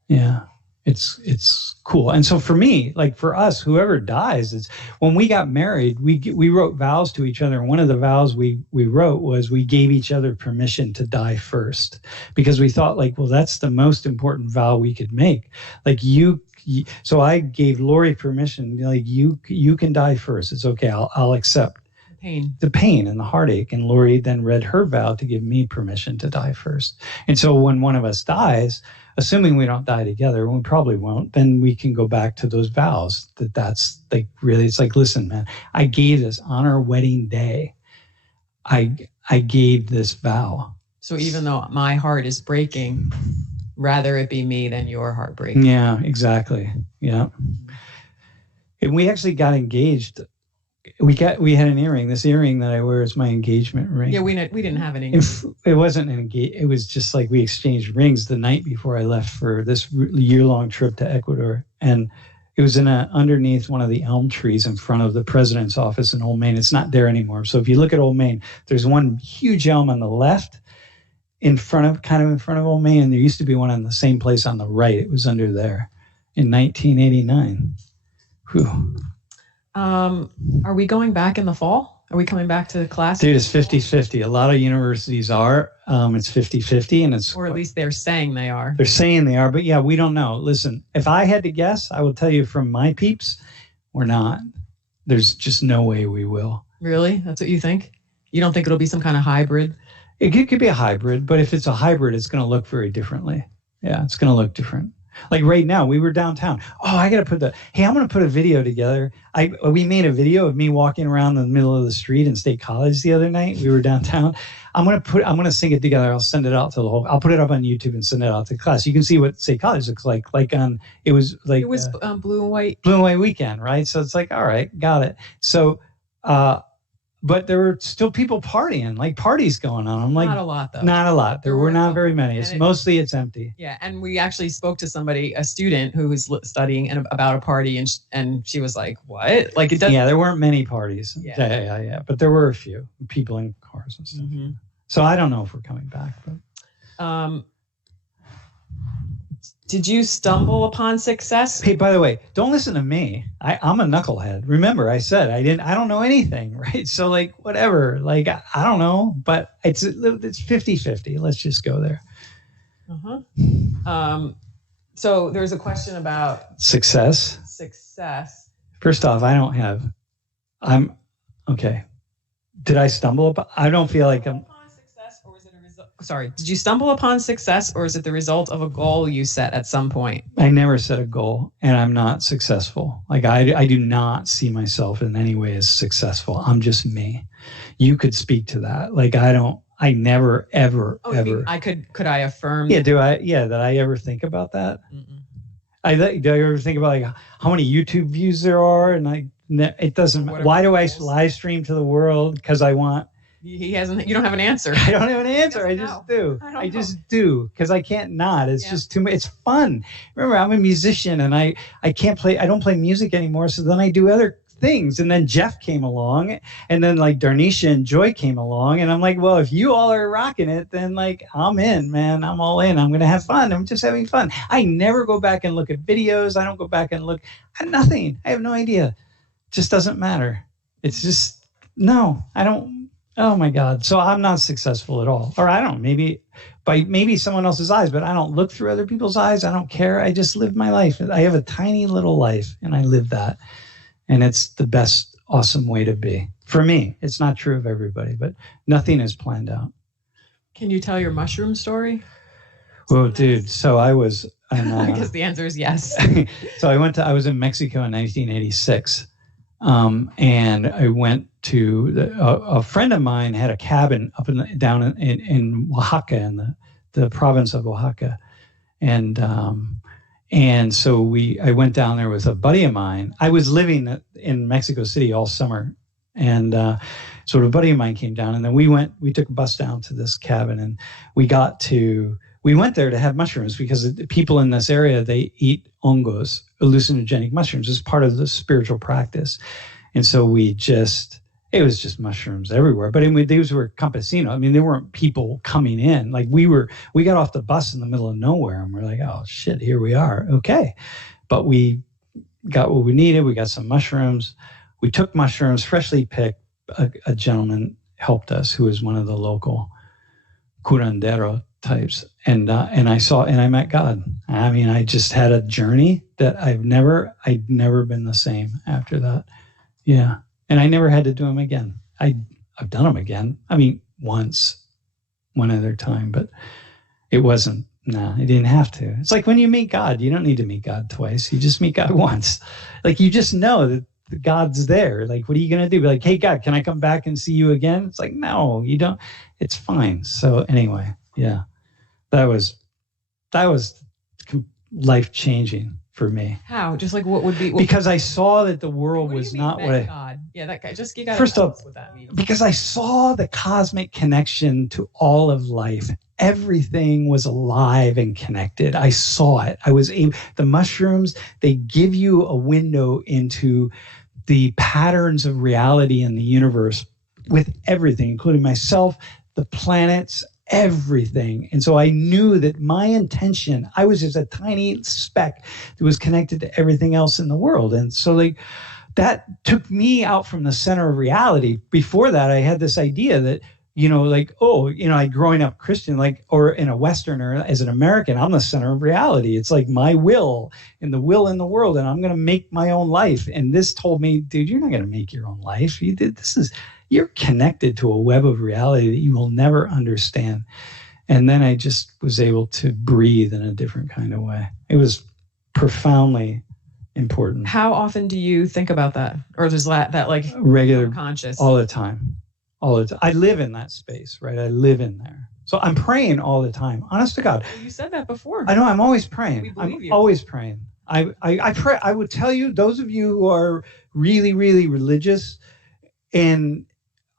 Yeah. It's cool. And so for me, like for us, whoever dies, it's when we got married, we wrote vows to each other. And one of the vows we wrote was we gave each other permission to die first, because we thought like, well, that's the most important vow we could make. Like so I gave Lori permission, like you can die first. It's okay. I'll accept the pain and the heartache. And Lori then read her vow to give me permission to die first. And so when one of us dies, assuming we don't die together, and we probably won't, then we can go back to those vows. That's like really, it's like, listen, man, I gave this on our wedding day. I gave this vow. So even though my heart is breaking, rather it be me than your heart breaking. Yeah, exactly. Yeah. And we actually got engaged. We had an earring. This earring that I wear is my engagement ring. Yeah, we didn't have an engagement. It wasn't an engagement. It was just like we exchanged rings the night before I left for this year-long trip to Ecuador. And it was underneath one of the elm trees in front of the president's office in Old Main. It's not there anymore. So if you look at Old Main, there's one huge elm on the left in front of Old Main. And there used to be one on the same place on the right. It was under there in 1989. Whew. Are we going back in the fall? Are we coming back to class? Dude, it's 50-50. A lot of universities are. It's 50-50, and it's... Or at least they're saying they are. They're saying they are, but yeah, we don't know. Listen, if I had to guess, I will tell you from my peeps, we're not. There's just no way we will. Really? That's what you think? You don't think it'll be some kind of hybrid? It could be a hybrid, but if it's a hybrid, it's going to look very differently. Yeah, it's going to look different. Like right now, we were downtown. Oh, I'm going to put a video together. We made a video of me walking around in the middle of the street in State College the other night. We were downtown. I'm going to sing it together. I'll send it out to I'll put it up on YouTube and send it out to class. You can see what State College looks like. It was blue and white. Blue and white weekend, right? So it's like, all right, got it. So, but there were still people partying, like parties going on. I'm like, not a lot though. Not a lot. There were not very many. It's empty. Yeah, and we actually spoke to somebody, a student who was studying about a party, and she was like, "What? Like it doesn't?" Yeah, there weren't many parties. Yeah, but there were a few people in cars and stuff. Mm-hmm. So I don't know if we're coming back, but. Did you stumble upon success? Hey, by the way, don't listen to me. I'm a knucklehead. Remember, I said I don't know anything, right? So like, whatever, like, I don't know, but it's 50-50. Let's just go there. So there's a question about success. First off, I'm okay. Did I stumble upon? I don't feel like I'm. Sorry, did you stumble upon success, or is it the result of a goal you set at some point? I never set a goal, and I'm not successful. Like I do not see myself in any way as successful. I'm just me. You could speak to that. Like I never, ever, ever. Could I affirm? Yeah, that I ever think about that? Mm-mm. Do I ever think about like how many YouTube views there are? And it doesn't, why do I live stream to the world? Because I want. You don't have an answer. I don't have an answer. I just do. I just do because I can't not. It's just too much. It's fun. Remember, I'm a musician and I can't play. I don't play music anymore. So then I do other things. And then Jeff came along, and then like Darnisha and Joy came along, and I'm like, well, if you all are rocking it, then like I'm in, man. I'm all in. I'm gonna have fun. I'm just having fun. I never go back and look at videos. I don't go back and look at nothing. I have no idea. It just doesn't matter. It's just no. I don't. Oh my God. So I'm not successful at all. Or I don't, maybe by someone else's eyes, but I don't look through other people's eyes. I don't care. I just live my life. I have a tiny little life and I live that. And it's the best, awesome way to be. For me, it's not true of everybody, but nothing is planned out. Can you tell your mushroom story? Well, dude, so I guess the answer is yes. So I was in Mexico in 1986. And I went to a friend of mine had a cabin up down in Oaxaca, in the province of Oaxaca, and so I went down there with a buddy of mine. I was living in Mexico City all summer And so a buddy of mine came down, and then we took a bus down to this cabin, and we went there to have mushrooms because the people in this area, they eat hongos, hallucinogenic mushrooms, as part of the spiritual practice. And so it was just mushrooms everywhere. But these were campesino. I mean, there weren't people coming in. Like we got off the bus in the middle of nowhere, and we're like, oh shit, here we are. Okay. But we got what we needed. We got some mushrooms. We took mushrooms, freshly picked. A gentleman helped us who was one of the local curandero types. And I met God. I mean, I just had a journey that I'd never been the same after that. Yeah. And I never had to do them again. I've done them again. I mean, once, one other time, but it wasn't, I didn't have to. It's like when you meet God, you don't need to meet God twice. You just meet God once. Like you just know that God's there. Like, what are you going to do? Be like, hey, God, can I come back and see you again? It's like, no, you don't. It's fine. So anyway, yeah, that was life-changing for me. How? Just like what would be? Because I saw that the world was not what God. Yeah, that guy. Just you got. First off, what that means. Because I saw the cosmic connection to all of life. Everything was alive and connected. I saw it. The mushrooms, they give you a window into the patterns of reality in the universe with everything, including myself, the planets, everything. And so I knew that my intention, I was just a tiny speck that was connected to everything else in the world. And so that took me out from the center of reality. Before that, I had this idea that, growing up Christian, or in a Western or as an American, I'm the center of reality. It's like my will and the will in the world, and I'm going to make my own life. And this told me, dude, you're not going to make your own life. You're connected to a web of reality that you will never understand. And then I just was able to breathe in a different kind of way. It was profoundly important. How often do you think about that? Or does that regular, conscious? All the time. I live in that space, right? I live in there. So I'm praying all the time. Honest to God. You said that before. I know. I'm always praying. We believe you. Always praying. I pray. I would tell you, those of you who are really, really religious, and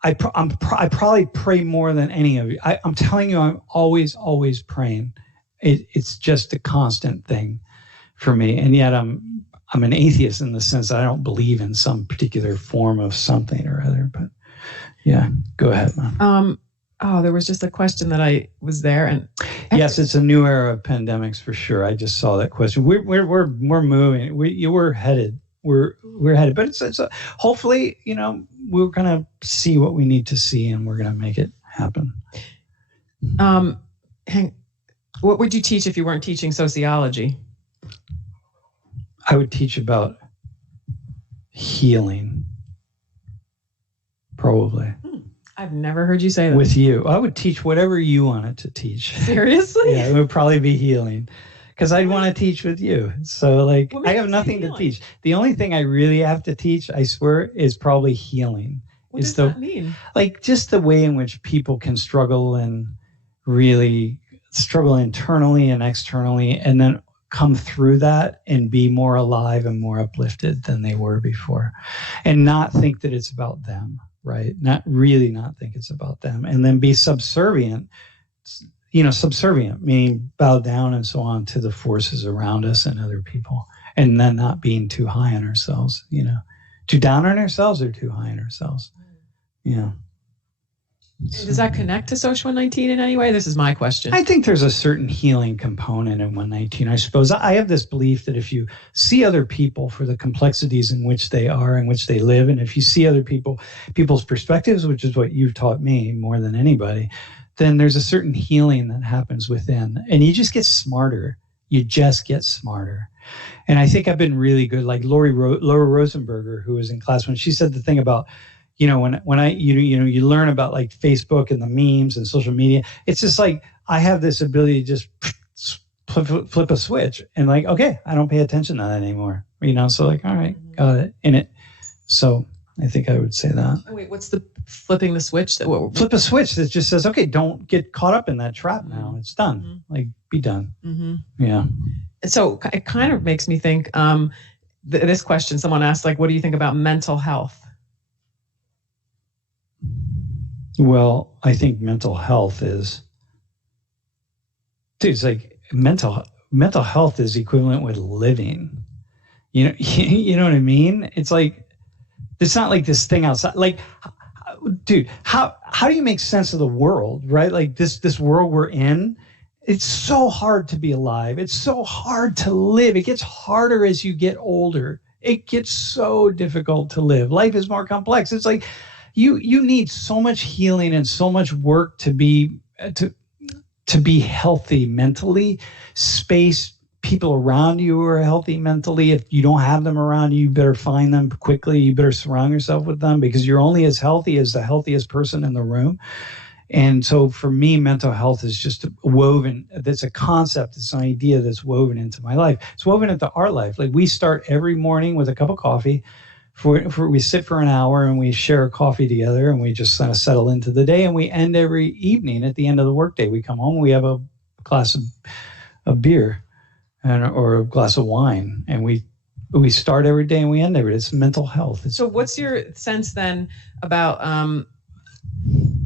I probably pray more than any of you. I'm telling you, I'm always praying. It's just a constant thing for me. And yet I'm an atheist in the sense that I don't believe in some particular form of something or other. But yeah, go ahead, man. There was just a question that I was there, and yes, it's a new era of pandemics for sure. I just saw that question. We're moving. We're headed. We're headed, but it's hopefully, we're gonna see what we need to see, and we're gonna make it happen. What would you teach if you weren't teaching sociology? I would teach about healing, probably. I've never heard you say that. With you, I would teach whatever you wanted to teach. Seriously? Yeah, it would probably be healing. Because I'd want to teach with you. So I have nothing to teach. The only thing I really have to teach, I swear, is probably healing. What does that mean? Just the way in which people can struggle and really struggle internally and externally, and then come through that and be more alive and more uplifted than they were before. And not think that it's about them, right? Not think it's about them. And then be subservient. Subservient, meaning bow down and so on to the forces around us and other people, and then not being too high on ourselves, too down on ourselves or too high on ourselves. Yeah. Does that connect to Social 119 in any way? This is my question. I think there's a certain healing component in 119. I suppose I have this belief that if you see other people for the complexities in which they are, in which they live, and if you see other people's perspectives, which is what you've taught me more than anybody, then there's a certain healing that happens within, and you just get smarter. You just get smarter. And I think I've been really good. Like Laura Rosenberger, who was in class, when she said the thing about, when you learn about like Facebook and the memes and social media, it's just like I have this ability to just flip a switch and like, okay, I don't pay attention to that anymore. So all right, got it in it. So I think I would say that. Wait, what's the flipping the switch? Flip a switch that just says, okay, don't get caught up in that trap now. It's done. Mm-hmm. Be done. Mm-hmm. Yeah. So it kind of makes me think, this question, someone asked, what do you think about mental health? Well, I think mental health is, dude, it's like mental health is equivalent with living. You know, you know what I mean? It's like, it's not like this thing outside. Like, dude, how do you make sense of the world, right? Like this world we're in, it's so hard to be alive. It's so hard to live. It gets harder as you get older. It gets so difficult to live. Life is more complex. It's like you need so much healing and so much work to be healthy mentally. Space, people around you who are healthy mentally. If you don't have them around you, you better find them quickly. You better surround yourself with them, because you're only as healthy as the healthiest person in the room. And so for me, mental health is just woven. That's a concept. It's an idea that's woven into my life. It's woven into our life. Like, we start every morning with a cup of coffee. We sit for an hour and we share a coffee together, and we just kind of settle into the day. And we end every evening at the end of the workday. We come home, we have a glass of beer or a glass of wine, and we start every day and we end every day. It's mental health. So what's your sense then about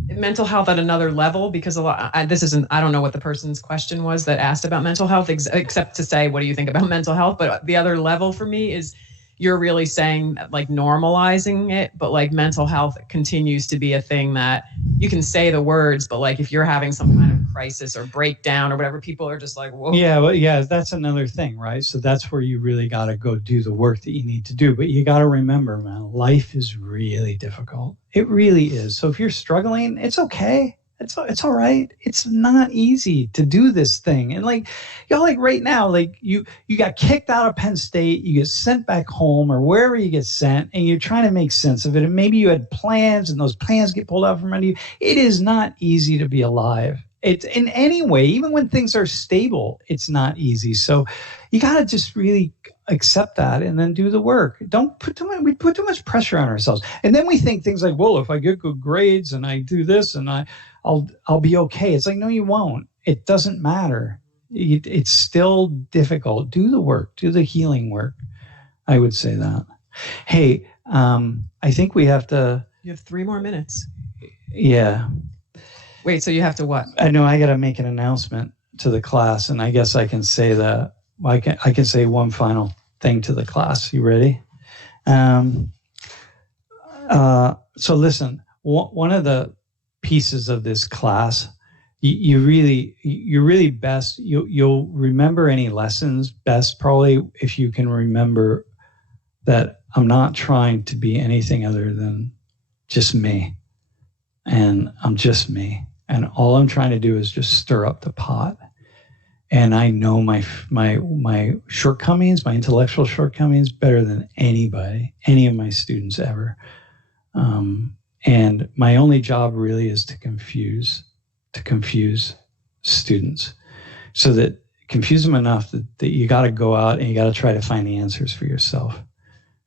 mental health at another level? Because I don't know what the person's question was that asked about mental health, except to say, what do you think about mental health? But the other level for me is, you're really saying like normalizing it, but like mental health continues to be a thing that you can say the words, but like if you're having some kind of crisis or breakdown or whatever, people are just like, whoa. Yeah, well, yeah, that's another thing, right? So that's where you really got to go do the work that you need to do. But you got to remember, man, life is really difficult. It really is. So if you're struggling, it's okay. It's all right. It's not easy to do this thing. And like, like right now, like you got kicked out of Penn State, you get sent back home or wherever you get sent, and you're trying to make sense of it. And maybe you had plans and those plans get pulled out from under you. It is not easy to be alive. It's in any way, even when things are stable, it's not easy. So you got to just really accept that and then do the work. Don't put we put too much pressure on ourselves. And then we think things like, well, if I get good grades and I do this and I'll be okay. It's like, no, you won't. It doesn't matter. It's still difficult. Do the work. Do the healing work. I would say that. Hey, I think we have to. You have 3 more minutes. Yeah. Wait, so you have to what? I know I got to make an announcement to the class, and I guess I can say that. I can say one final thing to the class. You ready? So listen, one of the pieces of this class, you're really best. You'll remember any lessons best probably if you can remember that I'm not trying to be anything other than just me, and I'm just me, and all I'm trying to do is just stir up the pot. And I know my shortcomings, my intellectual shortcomings, better than anybody, any of my students ever. And my only job really is to confuse students, so that confuse them enough that you got to go out and you got to try to find the answers for yourself.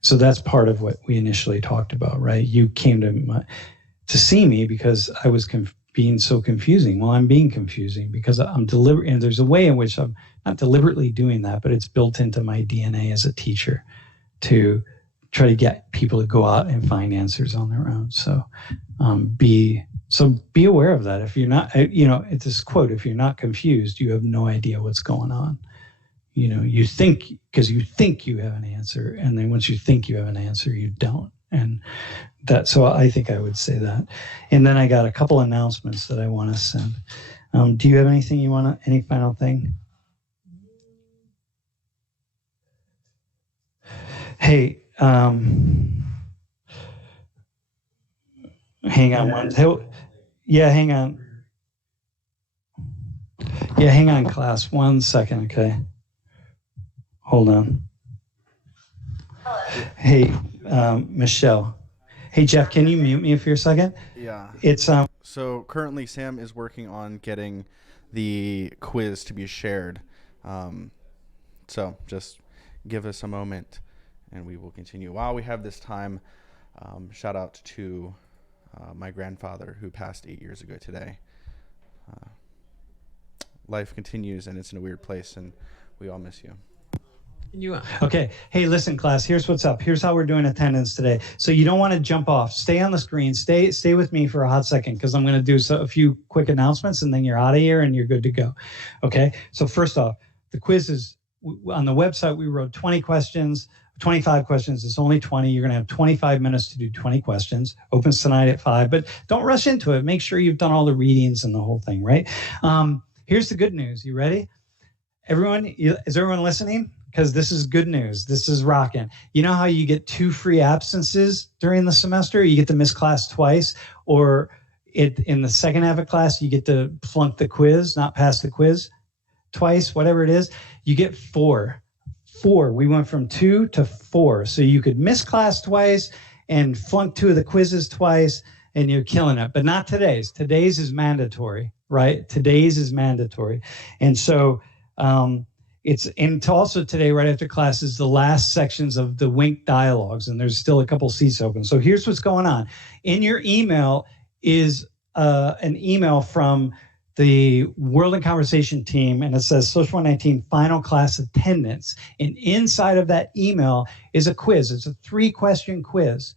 So that's part of what we initially talked about, right? You came to see me because I was being so confusing. Well, I'm being confusing because I'm deliberate, and there's a way in which I'm not deliberately doing that, but it's built into my DNA as a teacher to try to get people to go out and find answers on their own. So be aware of that. If you're not, it's this quote, if you're not confused, you have no idea what's going on. You think, because you think you have an answer, and then once you think you have an answer, you don't. And so I think I would say that. And then I got a couple announcements that I want to send. Do you have anything any final thing? Hey, hang on hang on. Yeah, hang on, class. 1 second, okay? Hold on. Hey, Michelle. Hey, Jeff, can you mute me for a second? Yeah. It's So currently Sam is working on getting the quiz to be shared. So just give us a moment and we will continue. While we have this time, shout out to my grandfather who passed 8 years ago today. Life continues and it's in a weird place, and we all miss you. Okay. Hey, listen, class. Here's what's up. Here's how we're doing attendance today. So you don't want to jump off. Stay on the screen. Stay with me for a hot second because I'm going to do a few quick announcements and then you're out of here and you're good to go. Okay. So first off, the quiz is on the website. We wrote 20 questions, 25 questions. It's only 20. You're going to have 25 minutes to do 20 questions. Opens tonight at 5, but don't rush into it. Make sure you've done all the readings and the whole thing, right? Here's the good news. You ready? Is everyone listening? Because this is good news. This is rocking. You know how you get 2 free absences during the semester? You get to miss class twice, or in the second half of class, you get to flunk the quiz, not pass the quiz twice, whatever it is. You get 4. 4. We went from 2 to 4. So you could miss class twice and flunk 2 of the quizzes twice, and you're killing it. But not today's. Today's is mandatory, right? Today's is mandatory. And so and also today, right after class, is the last sections of the Wink dialogues, and there's still a couple seats open. So here's what's going on. In your email is an email from the World and Conversation team, and it says Social 119 final class attendance. And inside of that email is a quiz. It's a 3-question quiz.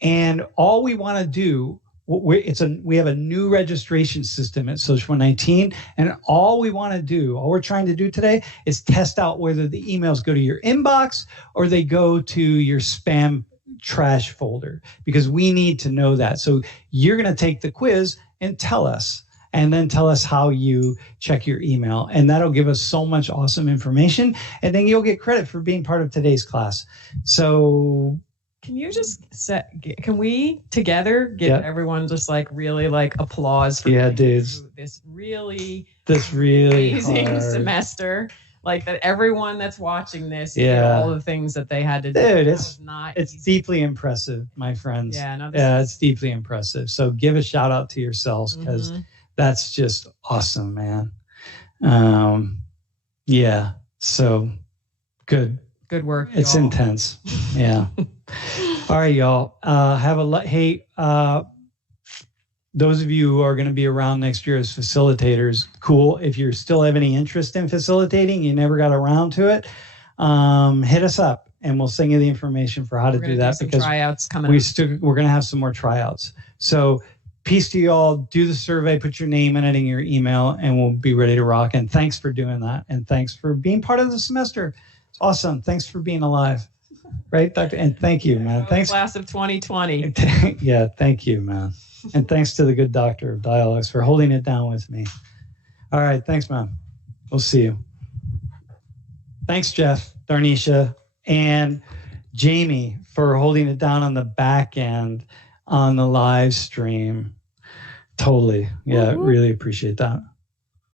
And all we want to do, we have a new registration system at Social 119, and all we're trying to do today is test out whether the emails go to your inbox or they go to your spam trash folder, because we need to know that. So you're going to take the quiz and tell us, and then tell us how you check your email, and that'll give us so much awesome information, and then you'll get credit for being part of today's class. So can you just can we together get everyone just like really like applause for dudes, this really amazing hard semester, like that everyone that's watching this did all the things that they had to do. Dude, it's deeply impressive, my friends. It's deeply impressive. So give a shout out to yourselves, because that's just awesome, man. So good work. It's y'all. Intense. Yeah. All right, y'all. Those of you who are going to be around next year as facilitators, cool. If you still have any interest in facilitating, you never got around to it, hit us up and we'll send you the information for how to do that. Because tryouts coming up. We're going to have some more tryouts. So peace to you all. Do the survey, put your name in it in your email, and we'll be ready to rock. And thanks for doing that. And thanks for being part of the semester. It's awesome. Thanks for being alive. Right, Doctor? And thank you, man. Thanks. Class of 2020. Yeah, thank you, man. And thanks to the good doctor of dialogues for holding it down with me. All right, thanks, man. We'll see you. Thanks, Jeff, Darnisha, and Jamie for holding it down on the back end on the live stream. Totally. Yeah, really appreciate that.